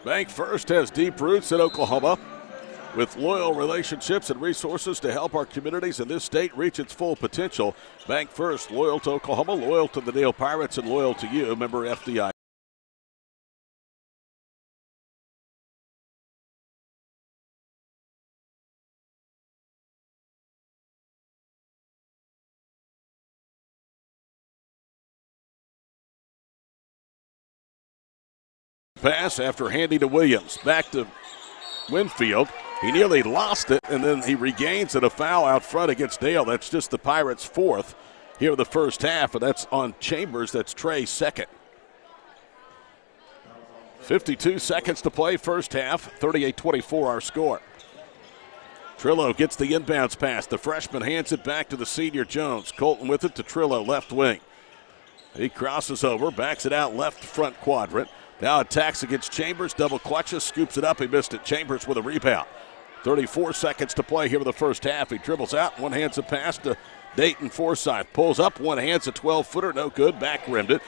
Bank First has deep roots in Oklahoma with loyal relationships and resources to help our communities in this state reach its full potential. Bank First, loyal to Oklahoma, loyal to the Dale Pirates, and loyal to you. Member FDI. Pass after handing to Williams. Back to Winfield. He nearly lost it, and then he regains it. A foul out front against Dale. That's just the Pirates' 4th here in the first half, and that's on Chambers. That's Trey's 2nd. 52 seconds to play first half. 38-24 our score. Trillo gets the inbounds pass. The freshman hands it back to the senior Jones. Colton with it to Trillo, left wing. He crosses over, backs it out left front quadrant. Now attacks against Chambers, double clutches, scoops it up. He missed it. Chambers with a rebound. 34 seconds to play here in the first half. He dribbles out, one hands a pass to Dayton Forsyth. Pulls up, one hands a 12-footer, no good, back rimmed it.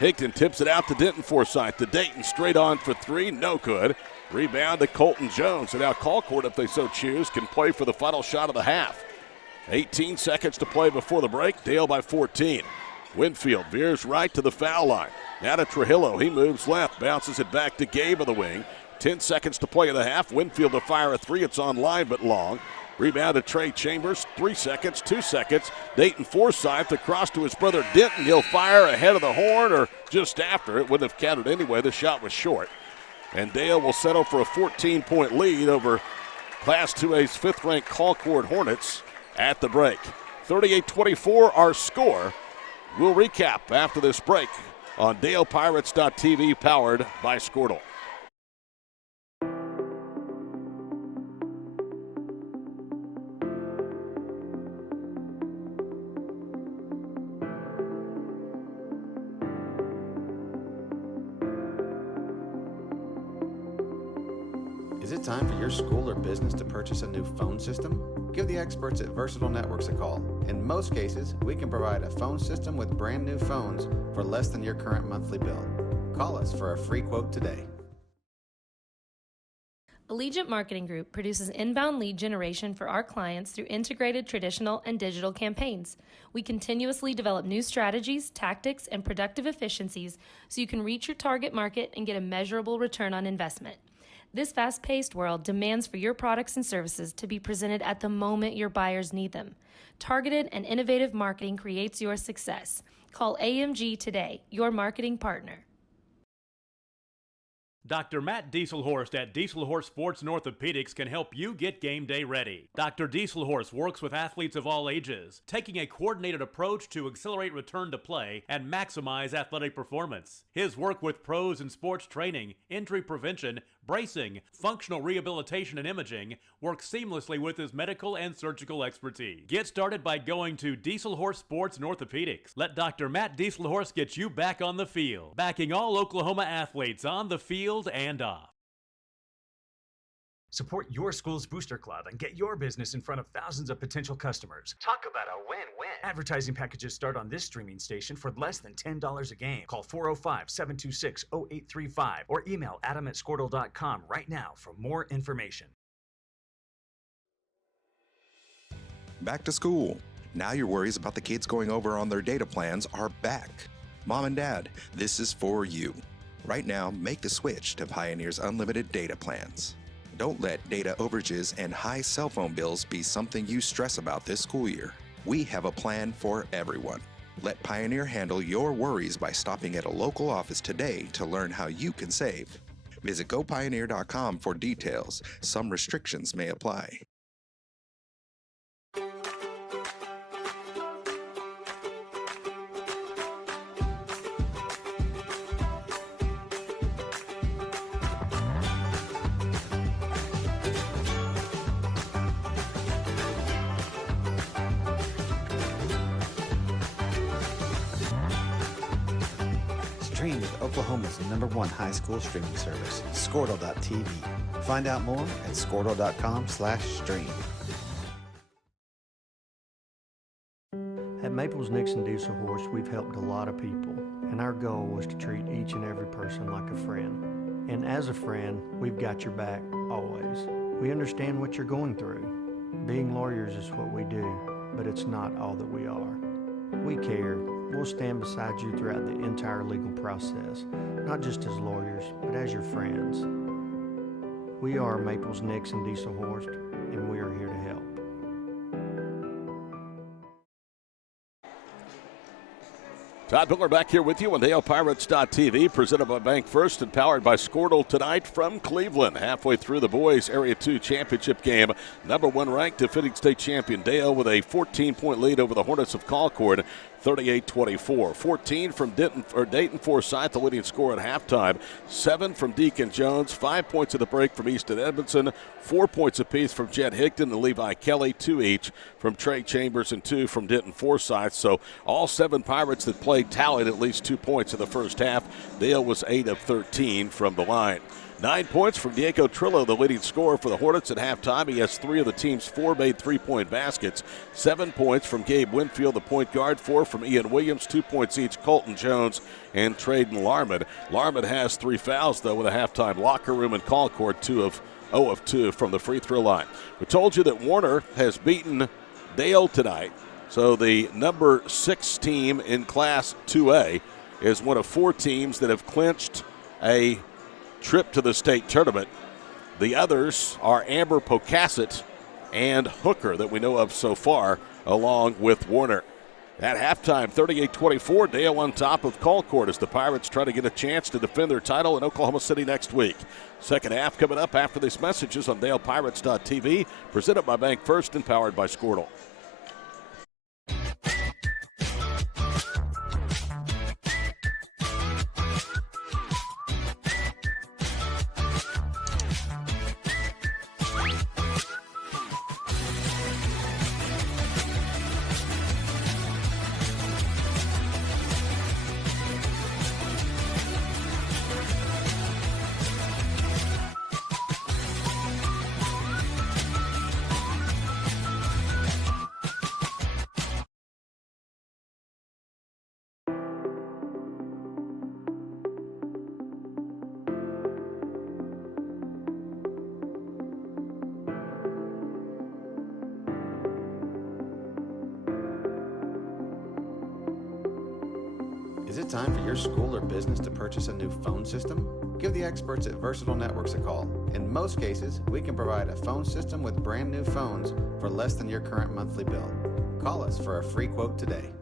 Higdon tips it out to Denton Forsyth. To Dayton, straight on for 3, no good. Rebound to Colton Jones. And now Colcord, if they so choose, can play for the final shot of the half. 18 seconds to play before the break. Dale by 14. Winfield veers right to the foul line. Now to Trujillo. He moves left, bounces it back to Gabe of the wing. 10 seconds to play in the half. Winfield to fire a 3. It's on line but long. Rebound to Trey Chambers. 3 seconds, 2 seconds. Dayton Forsyth across to his brother Denton. He'll fire ahead of the horn or just after. It wouldn't have counted anyway. The shot was short. And Dale will settle for a 14-point lead over Class 2A's 5th-ranked Colcord Hornets at the break. 38-24 our score. We'll recap after this break on DalePirates.tv, powered by Squirtle. Is it time for your school or business to purchase a new phone system? Give the experts at Versatile Networks a call. In most cases, we can provide a phone system with brand new phones for less than your current monthly bill. Call us for a free quote today. Allegiant Marketing Group produces inbound lead generation for our clients through integrated traditional and digital campaigns. We continuously develop new strategies, tactics, and productive efficiencies so you can reach your target market and get a measurable return on investment. This fast-paced world demands for your products and services to be presented at the moment your buyers need them. Targeted and innovative marketing creates your success. Call AMG today, your marketing partner. Dr. Matt Dieselhorst at Dieselhorst Sports and Orthopedics can help you get game day ready. Dr. Dieselhorst works with athletes of all ages, taking a coordinated approach to accelerate return to play and maximize athletic performance. His work with pros in sports training, injury prevention, bracing, functional rehabilitation, and imaging works seamlessly with his medical and surgical expertise. Get started by going to Dieselhorst Sports and Orthopedics. Let Dr. Matt Dieselhorst get you back on the field, backing all Oklahoma athletes on the field and off. Support your school's booster club and get your business in front of thousands of potential customers. Talk about a win-win. Advertising packages start on this streaming station for less than $10 a game. Call 405-726-0835 or email adam@squirtle.com right now for more information. Back to school. Now your worries about the kids going over on their data plans are back. Mom and Dad, this is for you. Right now, make the switch to Pioneer's unlimited data plans. Don't let data overages and high cell phone bills be something you stress about this school year. We have a plan for everyone. Let Pioneer handle your worries by stopping at a local office today to learn how you can save. Visit gopioneer.com for details. Some restrictions may apply. Stream with Oklahoma's #1 high school streaming service, Squirtle.tv. Find out more at squirtle.com/stream. At Maples Nixon Diesel Horse, we've helped a lot of people, and our goal was to treat each and every person like a friend. And as a friend, we've got your back always. We understand what you're going through. Being lawyers is what we do, but it's not all that we are. We care. We'll stand beside you throughout the entire legal process, not just as lawyers, but as your friends. We are Maples Nixon Diesel Horse, and we are here to help. Todd Biller back here with you on DalePirates.tv, presented by Bank First and powered by Squirtle tonight from Cleveland. Halfway through the boys' Area 2 championship game, #1 ranked defending state champion Dale with a 14-point lead over the Hornets of Colcord, 38-24. 14 from Dayton Forsyth, the leading scorer at halftime. 7 from Deacon Jones. 5 points at the break from Easton Edmondson. 4 points apiece from Jed Higdon and Levi Kelly. 2 each from Trey Chambers and 2 from Denton Forsyth. So all 7 Pirates that played tallied at least 2 points in the first half. Dale was 8 of 13 from the line. 9 points from Diego Trillo, the leading scorer for the Hornets at halftime. He has 3 of the team's 4 made three-point baskets. 7 points from Gabe Winfield, the point guard. 4 from Ian Williams. 2 points each, Colton Jones and Traden Larman. Larman has 3 fouls, though, with a halftime locker room and Colcord 0 of 2 from the free throw line. We told you that Warner has beaten Dale tonight. So the number 6 team in Class 2A is one of 4 teams that have clinched a trip to the state tournament. The others are Amber, Pocasset, and Hooker that we know of so far, along with Warner. At halftime, 38-24, Dale on top of Colcord as the Pirates try to get a chance to defend their title in Oklahoma City next week. Second half coming up after these messages on DalePirates.tv, presented by Bank First and powered by Squirtle. it time for your school or business to purchase a new phone system? Give the experts at Versatile Networks a call. In most cases, we can provide a phone system with brand new phones for less than your current monthly bill. Call us for a free quote today.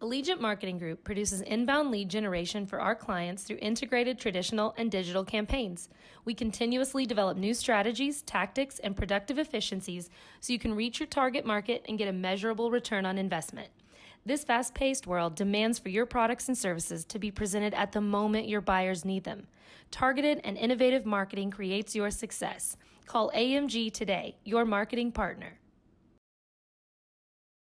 Allegiant Marketing Group produces inbound lead generation for our clients through integrated traditional and digital campaigns. We continuously develop new strategies, tactics, and productive efficiencies so you can reach your target market and get a measurable return on investment. This fast-paced world demands for your products and services to be presented at the moment your buyers need them. Targeted and innovative marketing creates your success. Call AMG today, your marketing partner.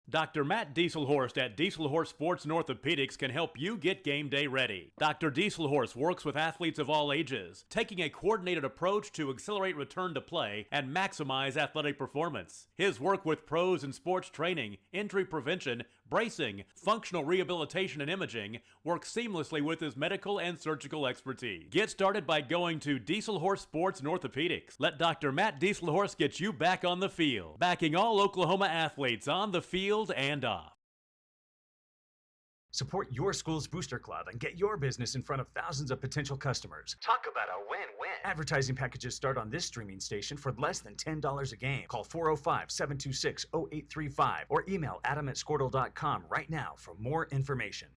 Dr. Matt Dieselhorst at Dieselhorst Sports and Orthopedics can help you get game day ready. Dr. Dieselhorst works with athletes of all ages, taking a coordinated approach to accelerate return to play and maximize athletic performance. His work with pros in sports training, injury prevention, bracing, functional rehabilitation, and imaging works seamlessly with his medical and surgical expertise. Get started by going to Dieselhorst Sports and Orthopedics. Let Dr. Matt Dieselhorst get you back on the field, backing all Oklahoma athletes on the field and off. Support your school's booster club and get your business in front of thousands of potential customers. Talk about a win-win. Advertising packages start on this streaming station for less than $10 a game. Call 405-726-0835 or email adam@squirtle.com right now for more information.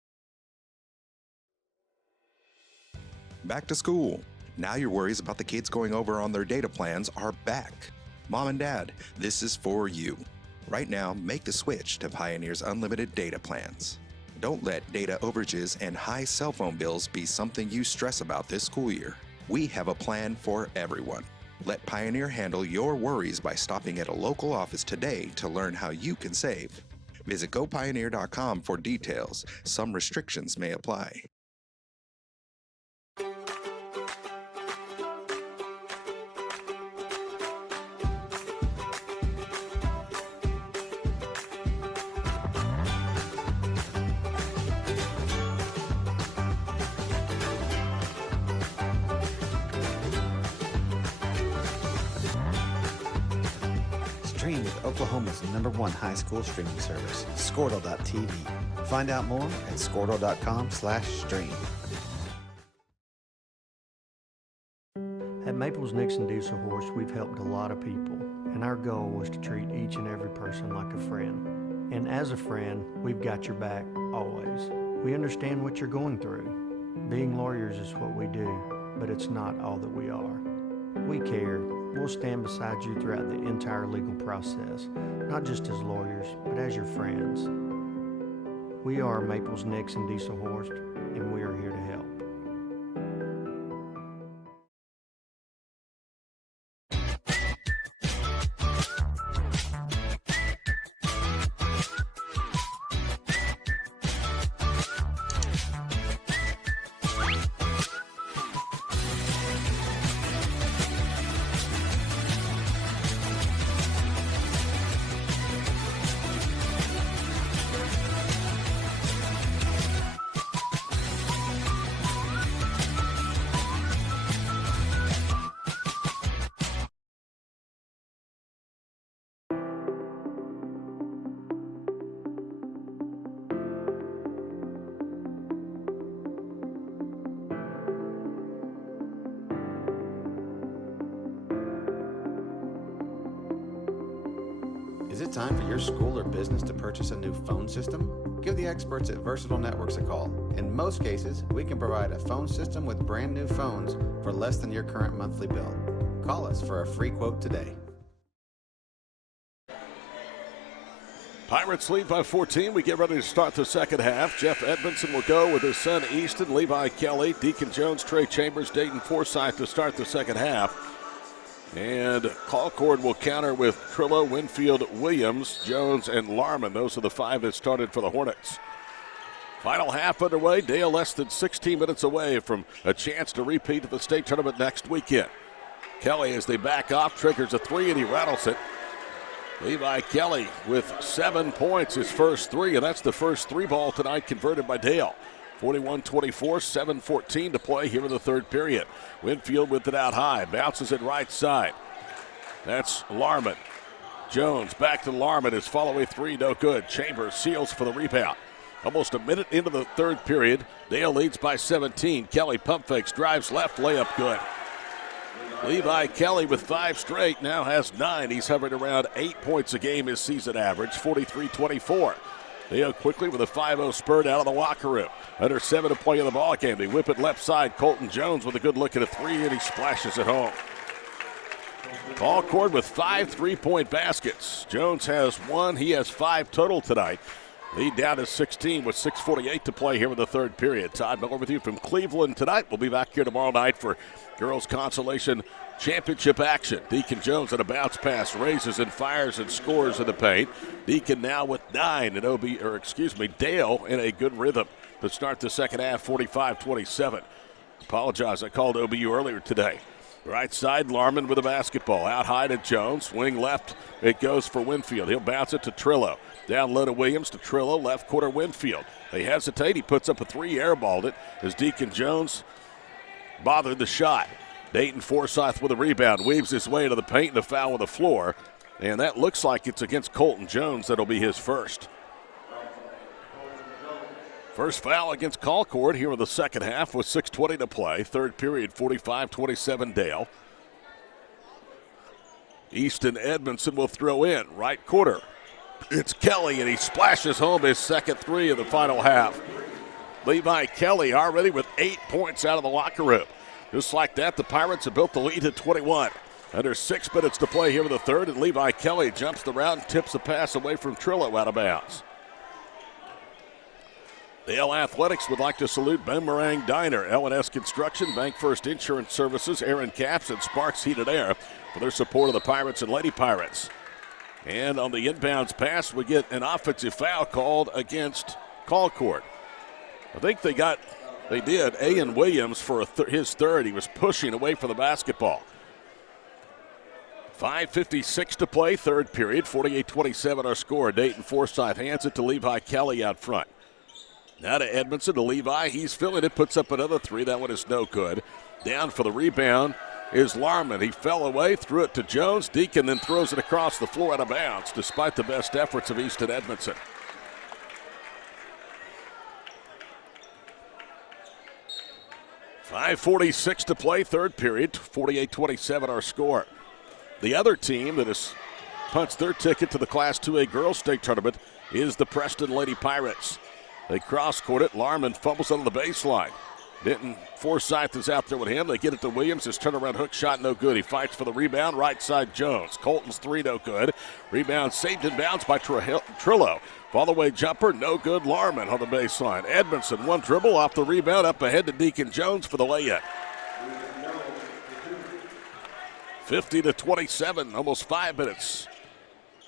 Back to school. Now your worries about the kids going over on their data plans are back. Mom and Dad, this is for you. Right now, make the switch to Pioneer's unlimited data plans. Don't let data overages and high cell phone bills be something you stress about this school year. We have a plan for everyone. Let Pioneer handle your worries by stopping at a local office today to learn how you can save. Visit gopioneer.com for details. Some restrictions may apply. Stream with Oklahoma's #1 high school streaming service, Squirtle.tv. Find out more at squirtle.com/stream. At Maples Nixon Diesel Horse, we've helped a lot of people, and our goal was to treat each and every person like a friend. And as a friend, we've got your back always. We understand what you're going through. Being lawyers is what we do, but it's not all that we are. We care. We'll stand beside you throughout the entire legal process, not just as lawyers, but as your friends. We are Maples Nixon Diesel Horse, and we are here to help. Is it time for your school or business to purchase a new phone system? Give the experts at Versatile Networks a call. In most cases, we can provide a phone system with brand new phones for less than your current monthly bill. Call us for a free quote today. Pirates lead by 14. We get ready to start the second half. Jeff Edmondson will go with his son Easton, Levi Kelly, Deacon Jones, Trey Chambers, Dayton Forsyth to start the second half. And Colcord will counter with Trillo, Winfield, Williams, Jones, and Larman. Those are the five that started for the Hornets. Final half underway. Dale less than 16 minutes away from a chance to repeat at the state tournament next weekend. Kelly, as they back off, triggers a three, and he rattles it. Levi Kelly with 7 points, his first three, and that's the first three ball tonight converted by Dale. 41-24, 7:14 to play here in the third period. Winfield with it out high, bounces it right side. That's Larman. Jones back to Larman, his follow-away three, no good. Chambers seals for the rebound. Almost a minute into the third period. Dale leads by 17. Kelly pump fakes, drives left, layup good. Levi Kelly with 5 straight, now has 9. He's hovering around 8 points a game, his season average, 43-24. Dale quickly with a 5-0 spurt out of the locker room. Under 7 to play in the ball game. They whip it left side. Colton Jones with a good look at a 3, and he splashes it home. Colcord with 5 3-point baskets. Jones has 1. He has 5 total tonight. Lead down to 16 with 6:48 to play here in the third period. Todd Miller with you from Cleveland tonight. We'll be back here tomorrow night for girls consolation championship action. Deacon Jones on a bounce pass, raises and fires and scores in the paint. Deacon now with 9, and Dale in a good rhythm to start the second half, 45-27. Apologize, I called OBU earlier today. Right side, Larman with a basketball. Out high to Jones. Wing left, it goes for Winfield. He'll bounce it to Trillo. Down low to Williams to Trillo, left quarter Winfield. They hesitate, he puts up a 3, airballed it as Deacon Jones bothered the shot. Dayton Forsyth with a rebound, weaves his way into the paint and a foul on the floor. And that looks like it's against Colton Jones. That'll be his first. First foul against Colcord here in the second half with 6:20 to play. Third period, 45-27 Dale. Easton Edmondson will throw in, right quarter. It's Kelly, and he splashes home his second 3 of the final half. Levi Kelly already with 8 points out of the locker room. Just like that, the Pirates have built the lead to 21. Under 6 minutes to play here in the third, and Levi Kelly jumps the route and tips the pass away from Trillo out of bounds. Dale Athletics would like to salute Boomerang Diner, L&S Construction, Bank First Insurance Services, Aaron Caps, and Sparks Heated Air for their support of the Pirates and Lady Pirates. And on the inbounds pass, we get an offensive foul called against Colcord. I think they did. Ian Williams for his third. He was pushing away from the basketball. 5:56 to play, third period, 48-27 our score. Dayton Forsyth hands it to Levi Kelly out front. Now to Edmondson, to Levi. He's filling it, puts up another 3. That one is no good. Down for the rebound is Larman. He fell away, threw it to Jones. Deacon then throws it across the floor out of bounds, despite the best efforts of Easton Edmondson. .546 to play, third period, 48-27 our score. The other team that has punched their ticket to the Class 2A Girls State Tournament is the Preston Lady Pirates. They cross-court it. Larman fumbles on the baseline. Denton Forsyth is out there with him. They get it to Williams. His turnaround hook shot no good. He fights for the rebound. Right side Jones. Colton's 3 no good. Rebound saved in bounds by Trillo. Fall-away jumper no good. Larman on the baseline. Edmondson, 1 dribble off the rebound. Up ahead to Deacon Jones for the layup. 50-27, almost 5 minutes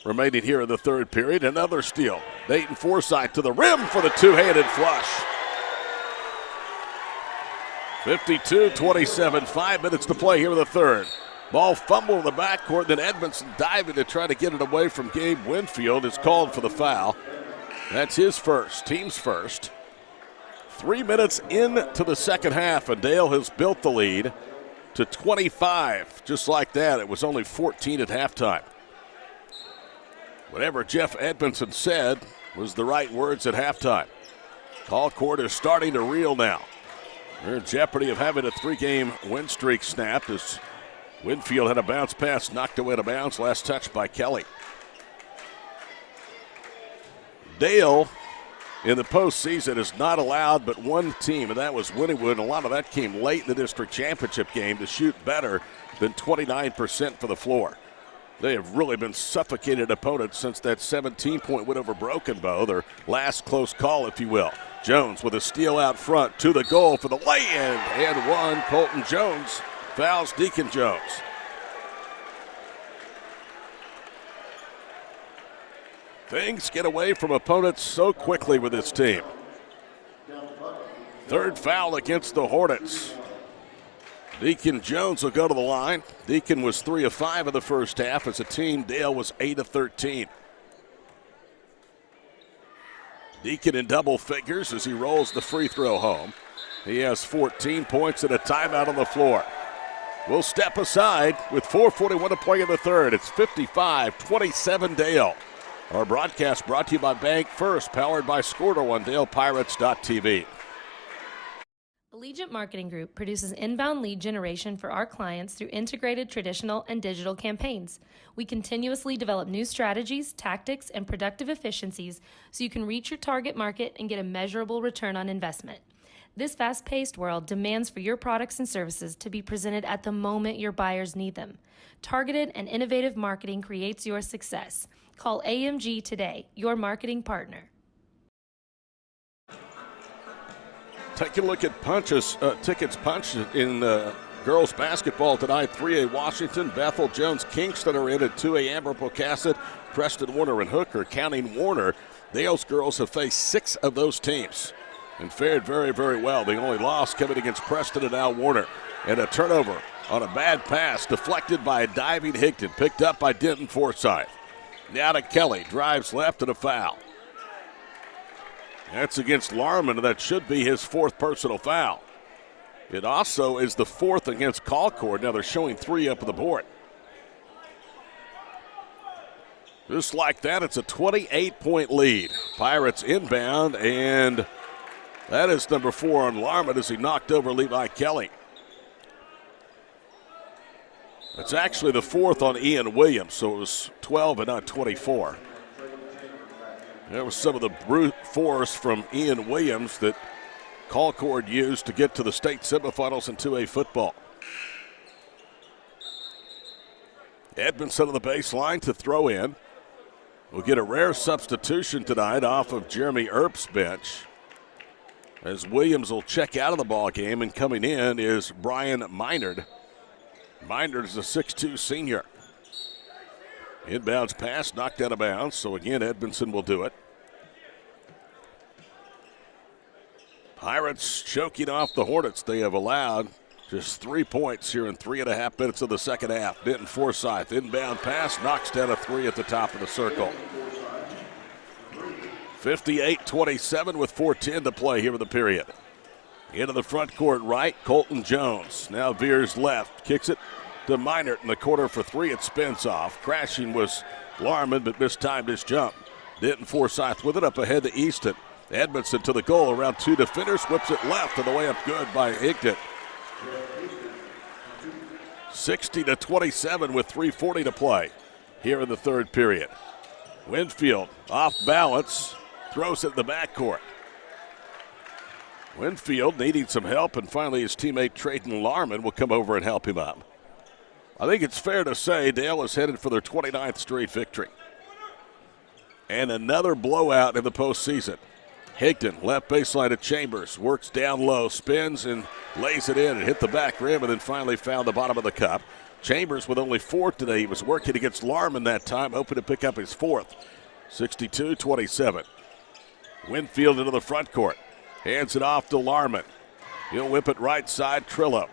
remaining here in the third period. Another steal. Dayton Forsyth to the rim for the two-handed flush. 52-27, 5 minutes to play here in the third. Ball fumble in the backcourt, then Edmondson diving to try to get it away from Gabe Winfield is called for the foul. That's his first, team's first. 3 minutes into the second half, and Dale has built the lead to 25. Just like that, it was only 14 at halftime. Whatever Jeff Edmondson said was the right words at halftime. Colcord is starting to reel now. They're in jeopardy of having a 3-game win streak snapped as Winfield had a bounce pass knocked away to bounds, last touch by Kelly. Dale in the postseason is not allowed but one team, and that was Wynnewood, and a lot of that came late in the district championship game to shoot better than 29% for the floor. They have really been suffocated opponents since that 17-point win over Broken Bow, their last close call, if you will. Jones with a steal out front to the goal for the lay-in, and one. Colton Jones fouls Deacon Jones. Things get away from opponents so quickly with this team. Third foul against the Hornets. Deacon Jones will go to the line. Deacon was 3 of 5 in the first half. As a team, Dale was 8 of 13. Deacon in double figures as he rolls the free throw home. He has 14 points and a timeout on the floor. We'll step aside with 4:41 to play in the third. It's 55-27 Dale. Our broadcast brought to you by Bank First, powered by Scordo on DalePirates.tv. Allegiant Marketing Group produces inbound lead generation for our clients through integrated traditional and digital campaigns. We continuously develop new strategies, tactics, and productive efficiencies so you can reach your target market and get a measurable return on investment. This fast-paced world demands for your products and services to be presented at the moment your buyers need them. Targeted and innovative marketing creates your success. Call AMG today, your marketing partner. Take a look at tickets punched in girls basketball tonight. 3A Washington, Bethel, Jones, Kingston are in at 2A Amarillo-Pocasset, Preston, Warner, and Hooker. Counting Warner, Dale's girls have faced 6 of those teams and fared very, very well. The only loss coming against Preston and now Warner. And a turnover on a bad pass deflected by a diving Higdon, picked up by Denton Forsyth. Now to Kelly, drives left and a foul. That's against Larman. That should be his 4th personal foul. It also is the 4th against Colcord. Now they're showing 3 up on the board. Just like that, it's a 28-point lead. Pirates inbound, and that is number 4 on Larman as he knocked over Levi Kelly. It's actually the 4th on Ian Williams, so it was 12 and not 24. That was some of the brute force from Ian Williams that Colcord used to get to the state semifinals in 2A football. Edmondson on the baseline to throw in. We'll get a rare substitution tonight off of Jeremy Earp's bench, as Williams will check out of the ball game, and coming in is Brian Minard. Minard is a 6'2 senior. Inbounds pass, knocked out of bounds, so again, Edmondson will do it. Pirates choking off the Hornets. They have allowed just 3 points here in 3.5 minutes of the second half. Denton Forsyth, inbound pass, knocks down a 3 at the top of the circle. 58-27 with 4:10 to play here in the period. Into the front court right, Colton Jones. Now veers left, kicks it to Minert in the corner for 3. It spins off. Crashing was Larman, but mistimed his jump. Denton Forsyth with it up ahead to Easton. Edmondson to the goal, around 2 defenders, whips it left, and the way up good by Higdon. 60-27 with 3:40 to play here in the third period. Winfield off balance, throws it in the backcourt. Winfield needing some help, and finally his teammate Trayton Larman will come over and help him up. I think it's fair to say Dale is headed for their 29th straight victory. And another blowout in the postseason. Higdon, left baseline to Chambers, works down low, spins and lays it in and hit the back rim, and then finally found the bottom of the cup. Chambers with only 4 today. He was working against Larman that time, hoping to pick up his 4th. 62-27. Winfield into the front court. Hands it off to Larman. He'll whip it right side, Trillo.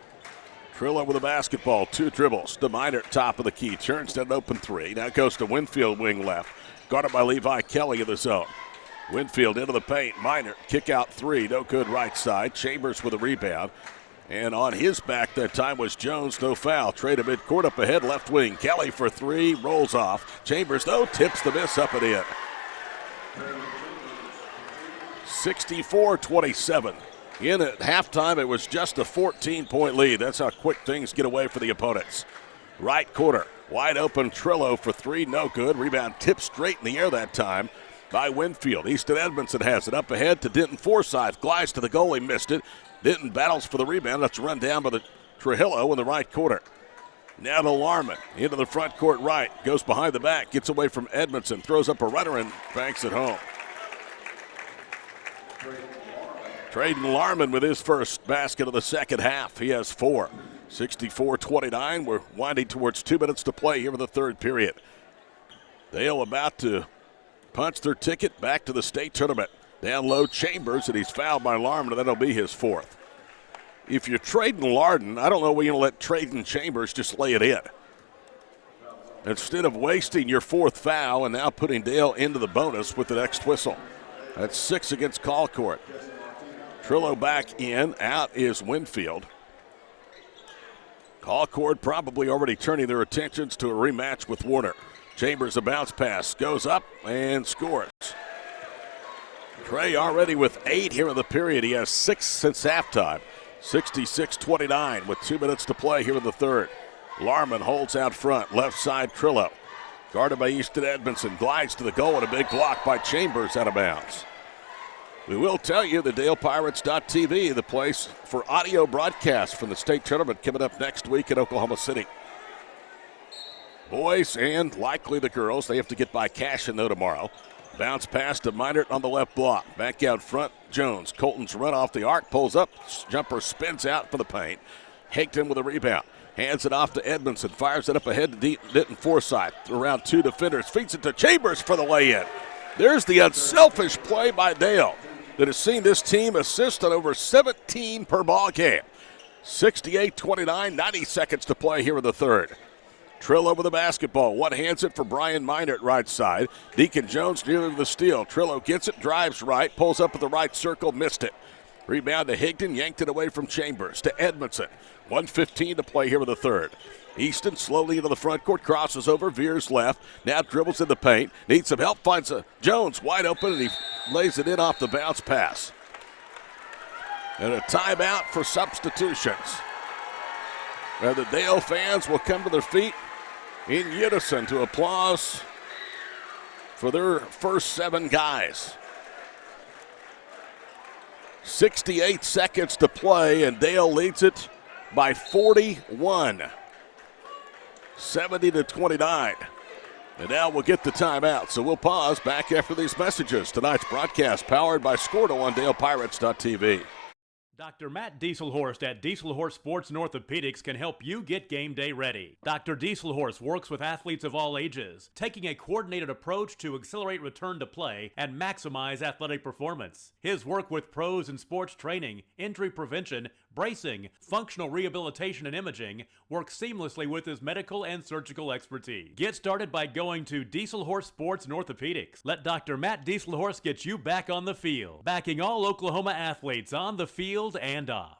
Trillo with a basketball, 2 dribbles. To Minert, top of the key, turns down an open 3. Now goes to Winfield, wing left. Guarded by Levi Kelly in the zone. Winfield into the paint. Minert, kick out 3, no good right side. Chambers with a rebound. And on his back that time was Jones, no foul. Trade to midcourt up ahead, left wing. Kelly for 3, rolls off. Chambers, though, tips the miss up and in. 64-27. In at halftime, it was just a 14-point lead. That's how quick things get away for the opponents. Right corner, wide open, Trillo for 3, no good. Rebound tipped straight in the air that time by Winfield. Easton Edmondson has it up ahead to Denton Forsyth. Glides to the goal, he missed it. Denton battles for the rebound. That's run down by the Trujillo in the right corner. Now to Larman, into the front court right. Goes behind the back, gets away from Edmondson, throws up a runner and banks it home. Trayton Larman with his first basket of the second half. He has 4. 64-29. We're winding towards 2 minutes to play here in the third period. Dale about to punch their ticket back to the state tournament. Down low, Chambers, and he's fouled by Larman, and that'll be his 4th. If you're Trayton Larden, I don't know where you're going to let Trayton Chambers just lay it in. Instead of wasting your 4th foul and now putting Dale into the bonus with the next whistle. That's 6 against Colcord. Trillo back in, out is Winfield. Colcord probably already turning their attentions to a rematch with Warner. Chambers, a bounce pass, goes up and scores. Trey already with 8 here in the period. He has 6 since halftime. 66-29 with 2 minutes to play here in the third. Larman holds out front, left side Trillo. Guarded by Easton Edmondson, glides to the goal and a big block by Chambers out of bounds. We will tell you the DalePirates.tv, the place for audio broadcast from the state tournament coming up next week in Oklahoma City. Boys and likely the girls, they have to get by Cashin though tomorrow. Bounce pass to Minert on the left block. Back out front, Jones. Colton's run off the arc, pulls up, jumper spins out for the paint. Hankton with a rebound. Hands it off to Edmondson, fires it up ahead to Denton Forsythe. Around 2 defenders, feeds it to Chambers for the lay-in. There's the unselfish play by Dale that has seen this team assist on over 17 per ball game. 68-29, 90 seconds to play here in the third. Trillo with the basketball. One hands it for Brian Minert right side. Deacon Jones nearly the steal. Trillo gets it, drives right, pulls up at the right circle, missed it. Rebound to Higdon, yanked it away from Chambers to Edmondson. 1:15 to play here in the third. Easton slowly into the front court, crosses over, veers left, now dribbles in the paint, needs some help, finds a Jones wide open, and he lays it in off the bounce pass. And a timeout for substitutions. Now the Dale fans will come to their feet in unison to applause for their first 7 guys. 68 seconds to play, and Dale leads it by 41. 70-29. And now we'll get the timeout, so we'll pause back after these messages. Tonight's broadcast powered by Scordo on DalePirates.tv. Dr. Matt Dieselhorst at Dieselhorst Sports and Orthopedics can help you get game day ready. Dr. Dieselhorst works with athletes of all ages, taking a coordinated approach to accelerate return to play and maximize athletic performance. His work with pros in sports training, injury prevention, bracing, functional rehabilitation, and imaging works seamlessly with his medical and surgical expertise. Get started by going to Dieselhorst Sports and Orthopedics. Let Dr. Matt Dieselhorst get you back on the field, backing all Oklahoma athletes on the field and off.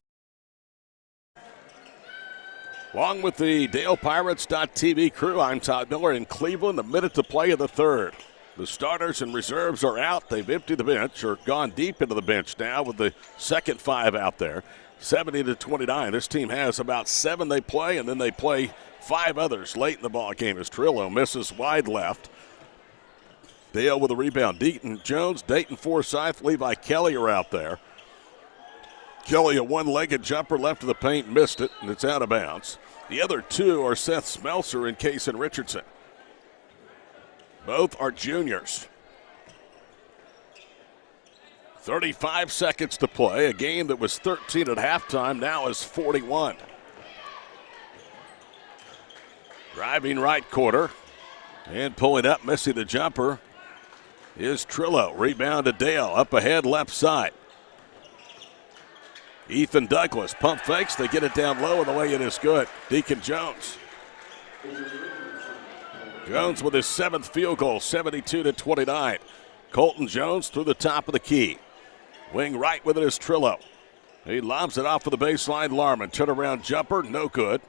Along with the DalePirates.tv crew, I'm Todd Miller in Cleveland. A minute to play in the third. The starters and reserves are out. They've emptied the bench or gone deep into the bench now with the second 5 out there. 70-29. This team has about 7 they play, and then they play 5 others late in the ball game as Trillo misses wide left. Dale with a rebound. Deaton Jones, Dayton Forsythe, Levi Kelly are out there. Kelly, a one-legged jumper left of the paint, missed it, and it's out of bounds. The other 2 are Seth Smelser and Kason Richardson. Both are juniors. 35 seconds to play. A game that was 13 at halftime now is 41. Driving right quarter and pulling up, missing the jumper is Trillo. Rebound to Dale, up ahead, left side. Ethan Douglas, pump fakes, they get it down low, and the way it is good. Deacon Jones. Jones with his 7th field goal, 72-29. Colton Jones through the top of the key. Wing right with it is Trillo. He lobs it off of the baseline. Larman, turnaround jumper, no good.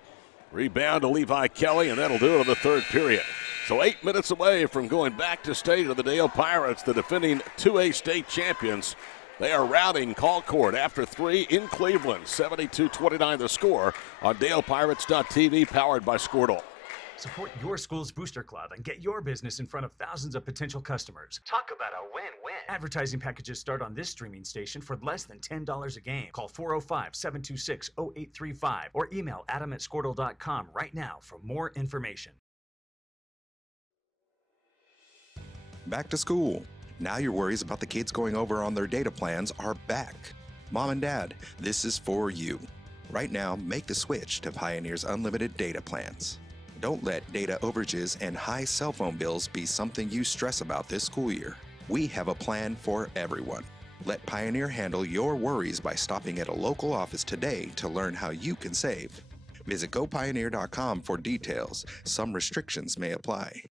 Rebound to Levi Kelly, and that'll do it in the third period. So 8 minutes away from going back to state of the Dale Pirates, the defending 2A state champions. They are routing Colcord after 3 in Cleveland. 72-29 the score on DalePirates.tv, powered by Squirtle. Support your school's booster club and get your business in front of thousands of potential customers. Talk about a win-win. Advertising packages start on this streaming station for less than $10 a game. Call 405-726-0835 or email adam@squirtle.com right now for more information. Back to school. Now your worries about the kids going over on their data plans are back. Mom and Dad, this is for you. Right now, make the switch to Pioneer's unlimited data plans. Don't let data overages and high cell phone bills be something you stress about this school year. We have a plan for everyone. Let Pioneer handle your worries by stopping at a local office today to learn how you can save. Visit gopioneer.com for details. Some restrictions may apply.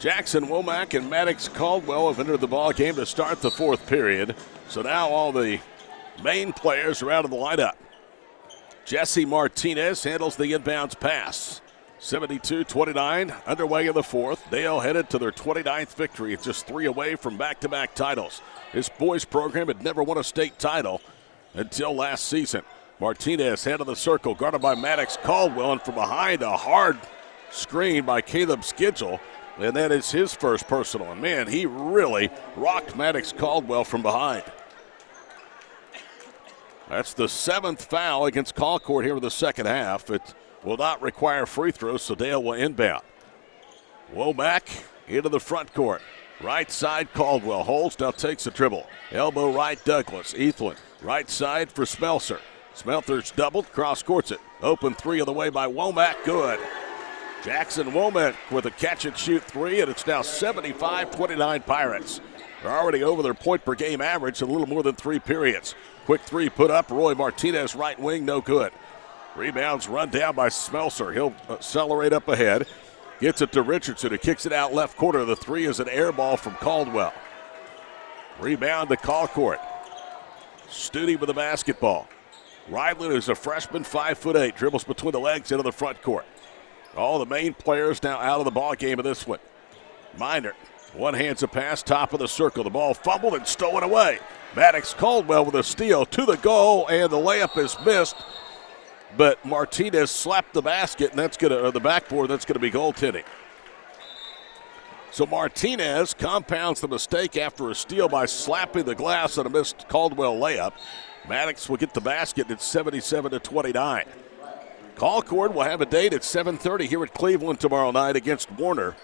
Jackson Womack and Maddox Caldwell have entered the ball game to start the fourth period. So now all the main players are out of the lineup. Jesse Martinez handles the inbounds pass. 72-29, underway in the fourth. Dale headed to their 29th victory. It's just 3 away from back-to-back titles. This boys program had never won a state title until last season. Martinez head of the circle, guarded by Maddox Caldwell, and from behind a hard screen by Caleb Skidgel, and that is his first personal. And man, he really rocked Maddox Caldwell from behind. That's the 7th foul against Colcord here in the second half. It will not require free throws, so Dale will inbound. Womack into the front court. Right side, Caldwell holds, now takes a dribble. Elbow right, Douglas. Ethlin, right side for Smelser. Smelser's doubled, cross courts it. Open three of the way by Womack, good. Jackson Womack with a catch and shoot three, and it's now 75-29 Pirates. They're already over their point per game average in a little more than 3 periods. Quick three put up, Roy Martinez right wing, no good. Rebounds run down by Smelser. He'll accelerate up ahead. Gets it to Richardson, who kicks it out left corner. The three is an air ball from Caldwell. Rebound to Colcord. Studi with the basketball. Ryland, who's a freshman, 5'8", dribbles between the legs into the front court. All the main players now out of the ball game of this one. Minor, one hands a pass, top of the circle. The ball fumbled and stolen away. Maddox Caldwell with a steal to the goal, and the layup is missed. But Martinez slapped the basket, and that's the backboard. That's gonna be goaltending. So Martinez compounds the mistake after a steal by slapping the glass on a missed Caldwell layup. Maddox will get the basket. It's 77-29. Colcord will have a date at 7:30 here at Cleveland tomorrow night against Warner.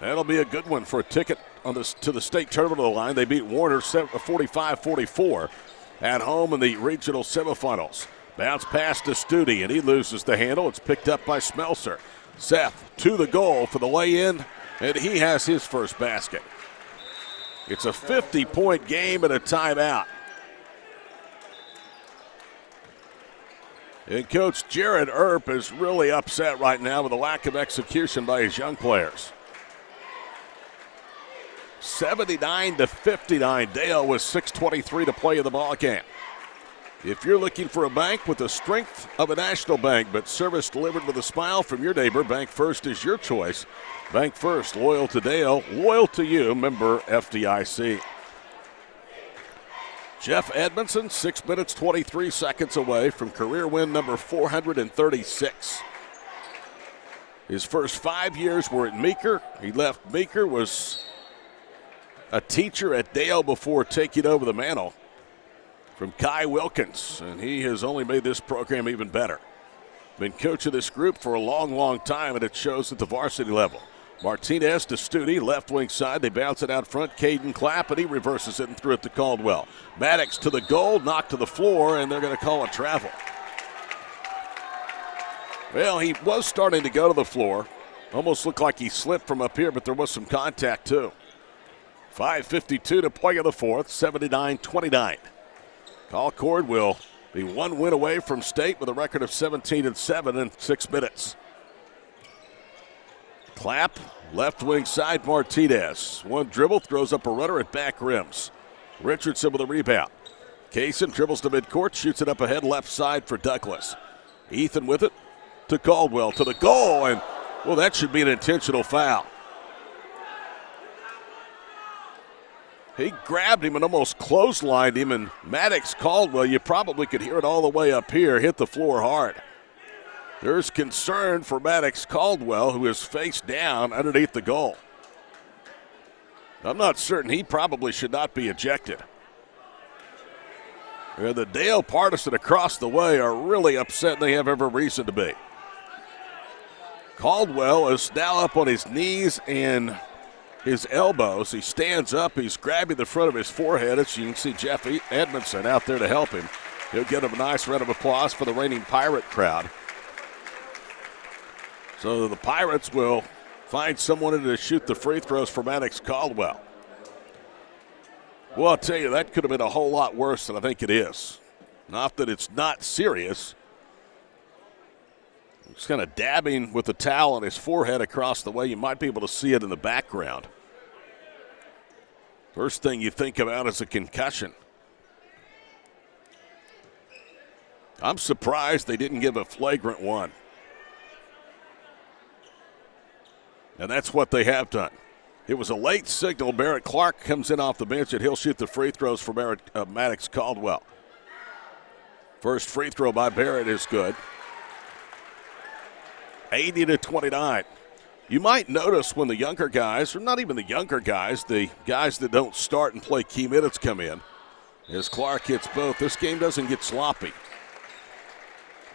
That'll be a good one for a ticket to the state tournament line. They beat Warner 45-44 at home in the regional semifinals. Bounce pass to Studi, and he loses the handle. It's picked up by Smelser. Seth to the goal for the lay-in, and he has his first basket. It's a 50-point game and a timeout. And Coach Jared Earp is really upset right now with the lack of execution by his young players. 79-59, Dale with 6:23 to play in the ball game. If you're looking for a bank with the strength of a national bank, but service delivered with a smile from your neighbor, Bank First is your choice. Bank First, loyal to Dale, loyal to you, member FDIC. Jeff Edmondson, 6 minutes, 23 seconds away from career win number 436. His first 5 years were at Meeker. He left Meeker, was a teacher at Dale before taking over the mantle from Kai Wilkins, and he has only made this program even better. Been coach of this group for a long, long time, and it shows at the varsity level. Martinez to Studi, left wing side. They bounce it out front. Caden Clapp, and he reverses it and threw it to Caldwell. Maddox to the goal, knocked to the floor, and they're going to call a travel. Well, he was starting to go to the floor. Almost looked like he slipped from up here, but there was some contact too. 5:52 to play in the fourth, 79-29. Colcord will be one win away from state with a record of 17-7 in 6 minutes. Clapp, left wing side, Martinez. One dribble, throws up a runner at back rims. Richardson with a rebound. Kaysen dribbles to midcourt, shoots it up ahead, left side for Douglas. Ethan with it to Caldwell, to the goal, and, well, that should be an intentional foul. He grabbed him and almost clotheslined him, and Maddox Caldwell, you probably could hear it all the way up here, hit the floor hard. There's concern for Maddox Caldwell, who is face down underneath the goal. I'm not certain, he probably should not be ejected. And the Dale partisan across the way are really upset, and they have every reason to be. Caldwell is now up on his knees and his elbows. He stands up, he's grabbing the front of his forehead. As you can see, Jeff Edmondson out there to help him. He'll get him a nice round of applause for the reigning Pirate crowd. So the Pirates will find someone in to shoot the free throws for Maddox Caldwell. Well, I'll tell you, that could have been a whole lot worse than I think it is. Not that it's not serious. He's kind of dabbing with the towel on his forehead across the way. You might be able to see it in the background. First thing you think about is a concussion. I'm surprised they didn't give a flagrant one. And that's what they have done. It was a late signal. Barrett Clark comes in off the bench, and he'll shoot the free throws for Maddox Caldwell. First free throw by Barrett is good. 80-29. You might notice when the younger guys, or not even the younger guys, the guys that don't start and play key minutes come in. As Clark hits both, this game doesn't get sloppy.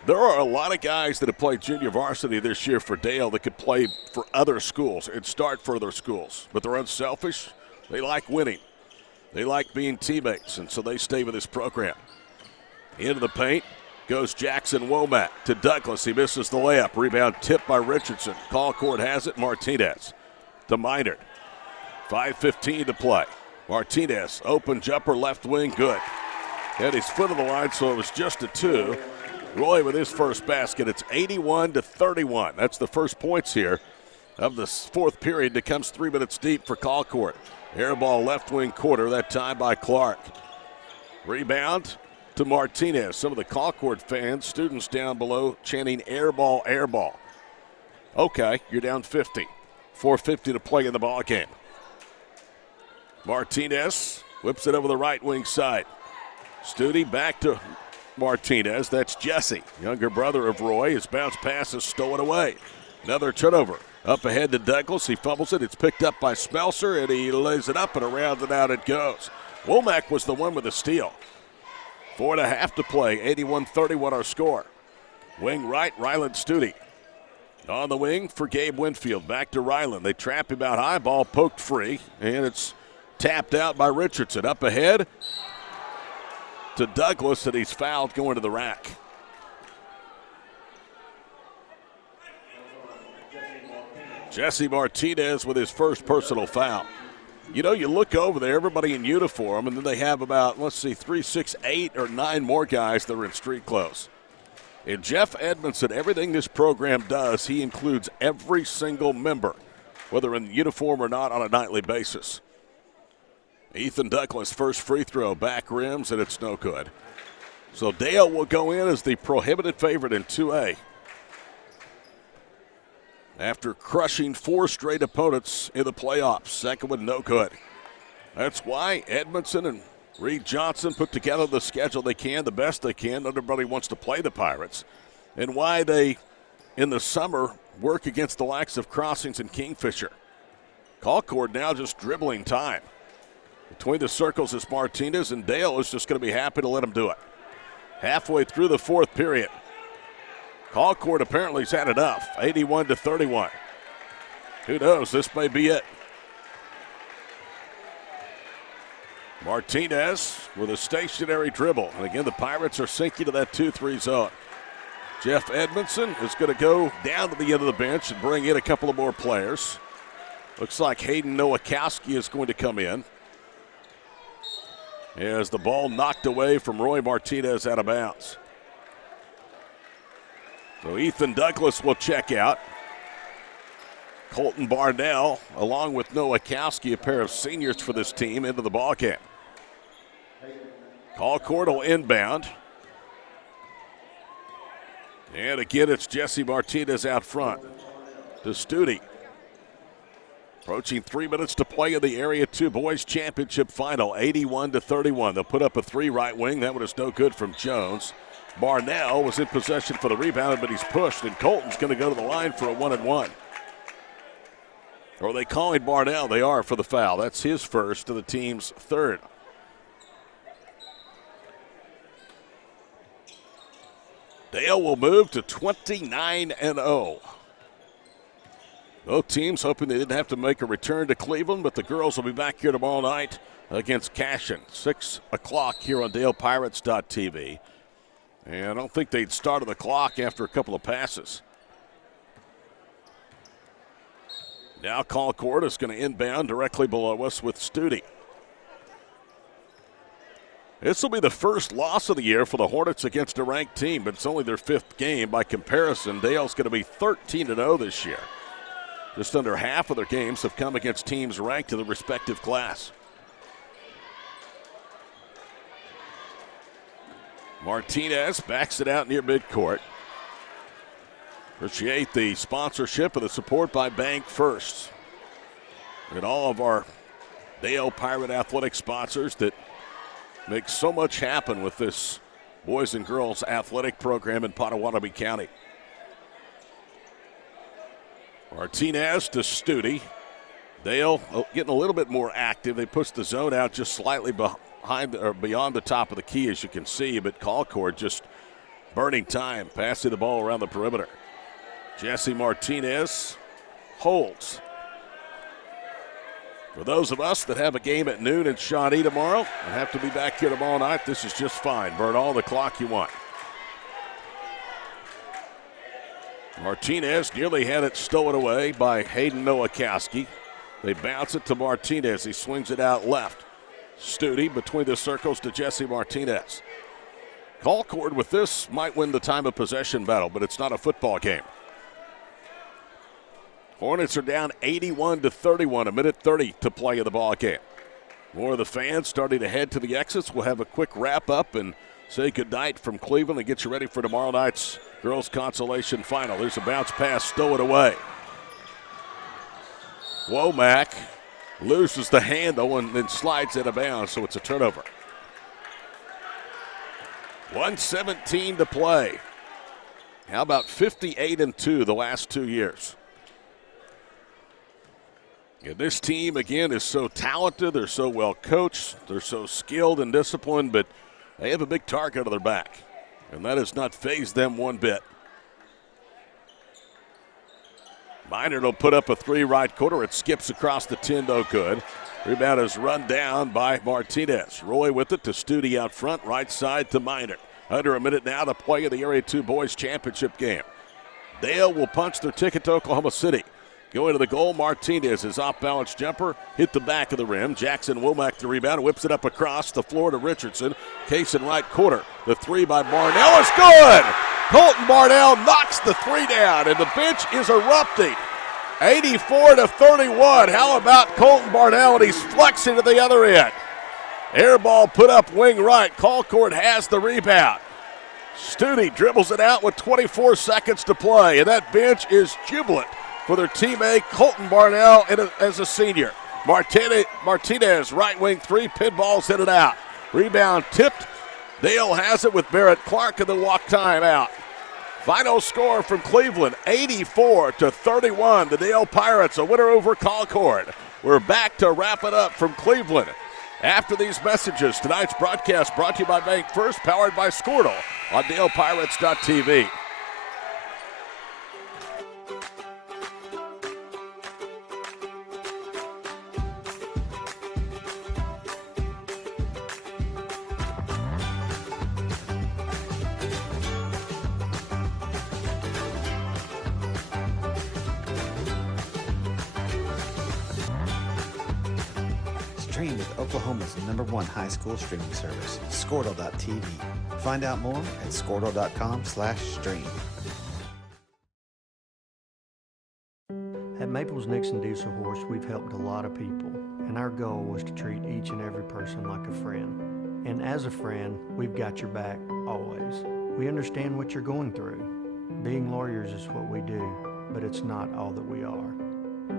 There are a lot of guys that have played junior varsity this year for Dale that could play for other schools and start for other schools. But they're unselfish. They like winning. They like being teammates, and so they stay with this program. Into the paint goes Jackson Womack to Douglas. He misses the layup. Rebound tipped by Richardson. Colcord has it. Martinez to Minard. 5:15 to play. Martinez, open jumper, left wing, good. Had his foot on the line, so it was just a 2. Roy with his first basket. It's 81-31. That's the first points here of the fourth period that comes 3 minutes deep for Colcord. Air ball left wing quarter, that time by Clark. Rebound to Martinez. Some of the Colcord fans, students down below, chanting air ball, air ball. Okay, you're down 50. 4:50 to play in the ball game. Martinez whips it over the right wing side. Studi back to Martinez. That's Jesse, younger brother of Roy. His bounce pass is stolen away. Another turnover. Up ahead to Douglas. He fumbles it. It's picked up by Spelser, and he lays it up and around and out it goes. Womack was the one with the steal. 4.5 to play. 81-31 our score. Wing right, Ryland Studi. On the wing for Gabe Winfield. Back to Ryland. They trap him out high. Ball poked free, and it's tapped out by Richardson. Up ahead to Douglas, and he's fouled going to the rack. Jesse Martinez with his first personal foul. You know, you look over there, everybody in uniform, and then they have about, 3, 6, 8, or 9 more guys that are in street clothes. And Jeff Edmondson, everything this program does, he includes every single member, whether in uniform or not, on a nightly basis. Ethan Douglas, first free throw, back rims, and it's no good. So Dale will go in as the prohibited favorite in 2A. After crushing 4 straight opponents in the playoffs. Second one, no good. That's why Edmondson and Reed Johnson put together the schedule they can, the best they can. Everybody wants to play the Pirates. And why they, in the summer, work against the likes of Crossings and Kingfisher. Colcord now just dribbling time. Between the circles is Martinez, and Dale is just going to be happy to let him do it. Halfway through the fourth period. Colcord apparently has had enough. 81-31. Who knows? This may be it. Martinez with a stationary dribble. And again, the Pirates are sinking to that 2-3 zone. Jeff Edmondson is going to go down to the end of the bench and bring in a couple of more players. Looks like Hayden Nowakowski is going to come in. As the ball knocked away from Roy Martinez out of bounds. So Ethan Douglas will check out. Colton Barnell, along with Nowakowski, a pair of seniors for this team, into the ballgame. Colcord will inbound. And again, it's Jesse Martinez out front to Studi. Approaching 3 minutes to play in the Area 2 Boys Championship Final, 81-31. They'll put up a 3 right wing. That one is no good from Jones. Barnell was in possession for the rebound, but he's pushed, and Colton's going to go to the line for a 1-and-1. Or are they calling Barnell? They are for the foul. That's his first to the team's third. Dale will move to 29-0. Both teams hoping they didn't have to make a return to Cleveland, but the girls will be back here tomorrow night against Cashion, 6 o'clock here on DalePirates.tv. And I don't think they'd started the clock after a couple of passes. Now Colcord is going to inbound directly below us with Studi. This will be the first loss of the year for the Hornets against a ranked team, but it's only their 5th game. By comparison, Dale's going to be 13-0 this year. Just under half of their games have come against teams ranked in the respective class. Martinez backs it out near midcourt. Appreciate the sponsorship and the support by Bank First. And all of our Dale Pirate Athletic sponsors that make so much happen with this boys and girls athletic program in Pottawatomie County. Martinez to Studi. Dale getting a little bit more active. They pushed the zone out just slightly behind or beyond the top of the key, as you can see, but Colcord just burning time, passing the ball around the perimeter. Jesse Martinez holds. For those of us that have a game at noon in Shawnee tomorrow and have to be back here tomorrow night, this is just fine. Burn all the clock you want. Martinez nearly had it stolen away by Hayden Nowakowski. They bounce it to Martinez. He swings it out left. Studi between the circles to Jesse Martinez. Colcord with this might win the time of possession battle, but it's not a football game. Hornets are down 81-31, a minute 30 to play in the ball game. More of the fans starting to head to the exits. We'll have a quick wrap up and say goodnight from Cleveland and get you ready for tomorrow night's girls consolation final. There's a bounce pass, stow it away. Womack loses the handle and then slides out of bounds, so it's a turnover. 1:17 to play. How about 58-2 the last 2 years? And this team, again, is so talented. They're so well coached. They're so skilled and disciplined, but they have a big target on their back, and that has not fazed them one bit. Minard will put up a three right quarter. It skips across the 10, no good. Rebound is run down by Martinez. Roy with it to Studi out front, right side to Minard. Under a minute now to play in the Area 2 Boys Championship game. Dale will punch their ticket to Oklahoma City. Going to the goal, Martinez, his off-balance jumper, hit the back of the rim. Jackson Womack the rebound, whips it up across the floor to Richardson. Case in right quarter. The three by Barnell is good! Colton Barnell knocks the three down, and the bench is erupting. 84-31. How about Colton Barnell, and he's flexing to the other end. Air ball put up wing right. Colcord has the rebound. Studi dribbles it out with 24 seconds to play, and that bench is jubilant for their teammate Colton Barnell as a senior. Martinez, right wing three, pinballs hit it out. Rebound tipped. Dale has it with Barrett Clark, and the walk time out. Final score from Cleveland, 84-31. The Dale Pirates, a winner over Colcord. We're back to wrap it up from Cleveland. After these messages, tonight's broadcast brought to you by Bank First, powered by Squirtle on DalePirates.tv. Stream with Oklahoma's #1 high school streaming service, Squirtle.tv. Find out more at Squirtle.com/stream. At Maples Nixon Diesel Horse, we've helped a lot of people, and our goal was to treat each and every person like a friend. And as a friend, we've got your back always. We understand what you're going through. Being lawyers is what we do, but it's not all that we are.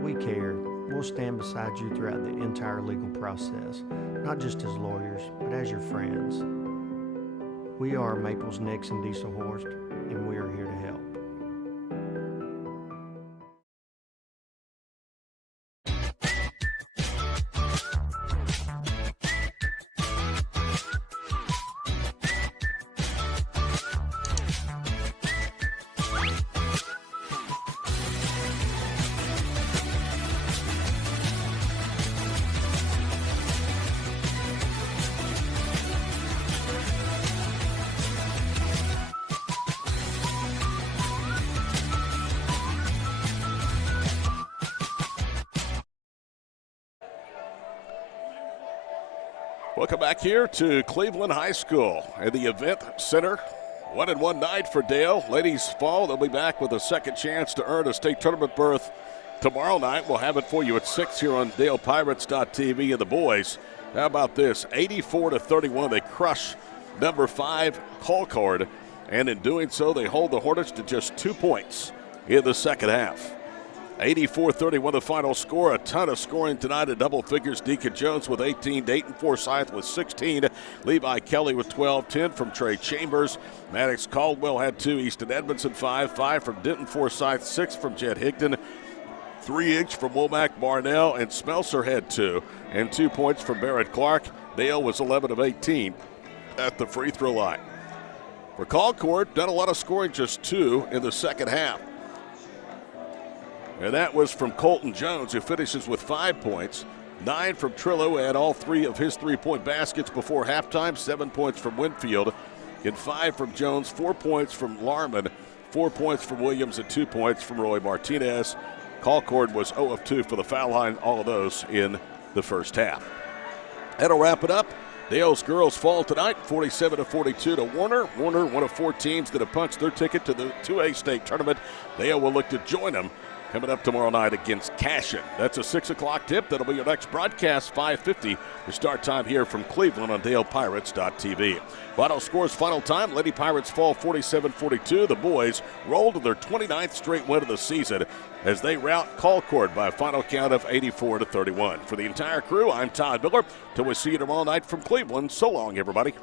We care. We'll stand beside you throughout the entire legal process, not just as lawyers, but as your friends. We are Maples Nixon Diesel Horse, and we are here to help. Welcome back here to Cleveland High School and the Event Center. 1-1 night for Dale. Ladies fall. They'll be back with a second chance to earn a state tournament berth tomorrow night. We'll have it for you at 6 here on DalePirates.tv. And the boys, how about this? 84-31. They crush number 5 Colcord. And in doing so, they hold the Hornets to just 2 points in the second half. 84-31 the final score. A ton of scoring tonight at double figures. Deacon Jones with 18, Dayton Forsyth with 16, Levi Kelly with 12, 10 from Trey Chambers. Maddox Caldwell had 2, Easton Edmondson 5 from Denton Forsyth, 6 from Jed Higdon, 3 each from Womack Barnell, and Smelser had 2, and 2 points from Barrett Clark. Dale was 11 of 18 at the free throw line. For Colcord, done a lot of scoring, just 2 in the second half. And that was from Colton Jones, who finishes with 5 points. 9 from Trillo, had all 3 of his three-point baskets before halftime. 7 points from Winfield, and 5 from Jones. 4 points from Larman, 4 points from Williams, and 2 points from Roy Martinez. Colcord was 0 of 2 for the foul line, all of those in the first half. That'll wrap it up. Dale's girls fall tonight, 47-42 to Warner. Warner, one of 4 teams that have punched their ticket to the 2A state tournament. Dale will look to join them coming up tomorrow night against Cashion. That's a 6 o'clock tip. That'll be your next broadcast, 5:50. The start time here from Cleveland on DalePirates.tv. Final scores, final time. Lady Pirates fall 47-42. The boys roll to their 29th straight win of the season as they rout Colcord by a final count of 84-31. For the entire crew, I'm Todd Miller. Till we see you tomorrow night from Cleveland. So long, everybody.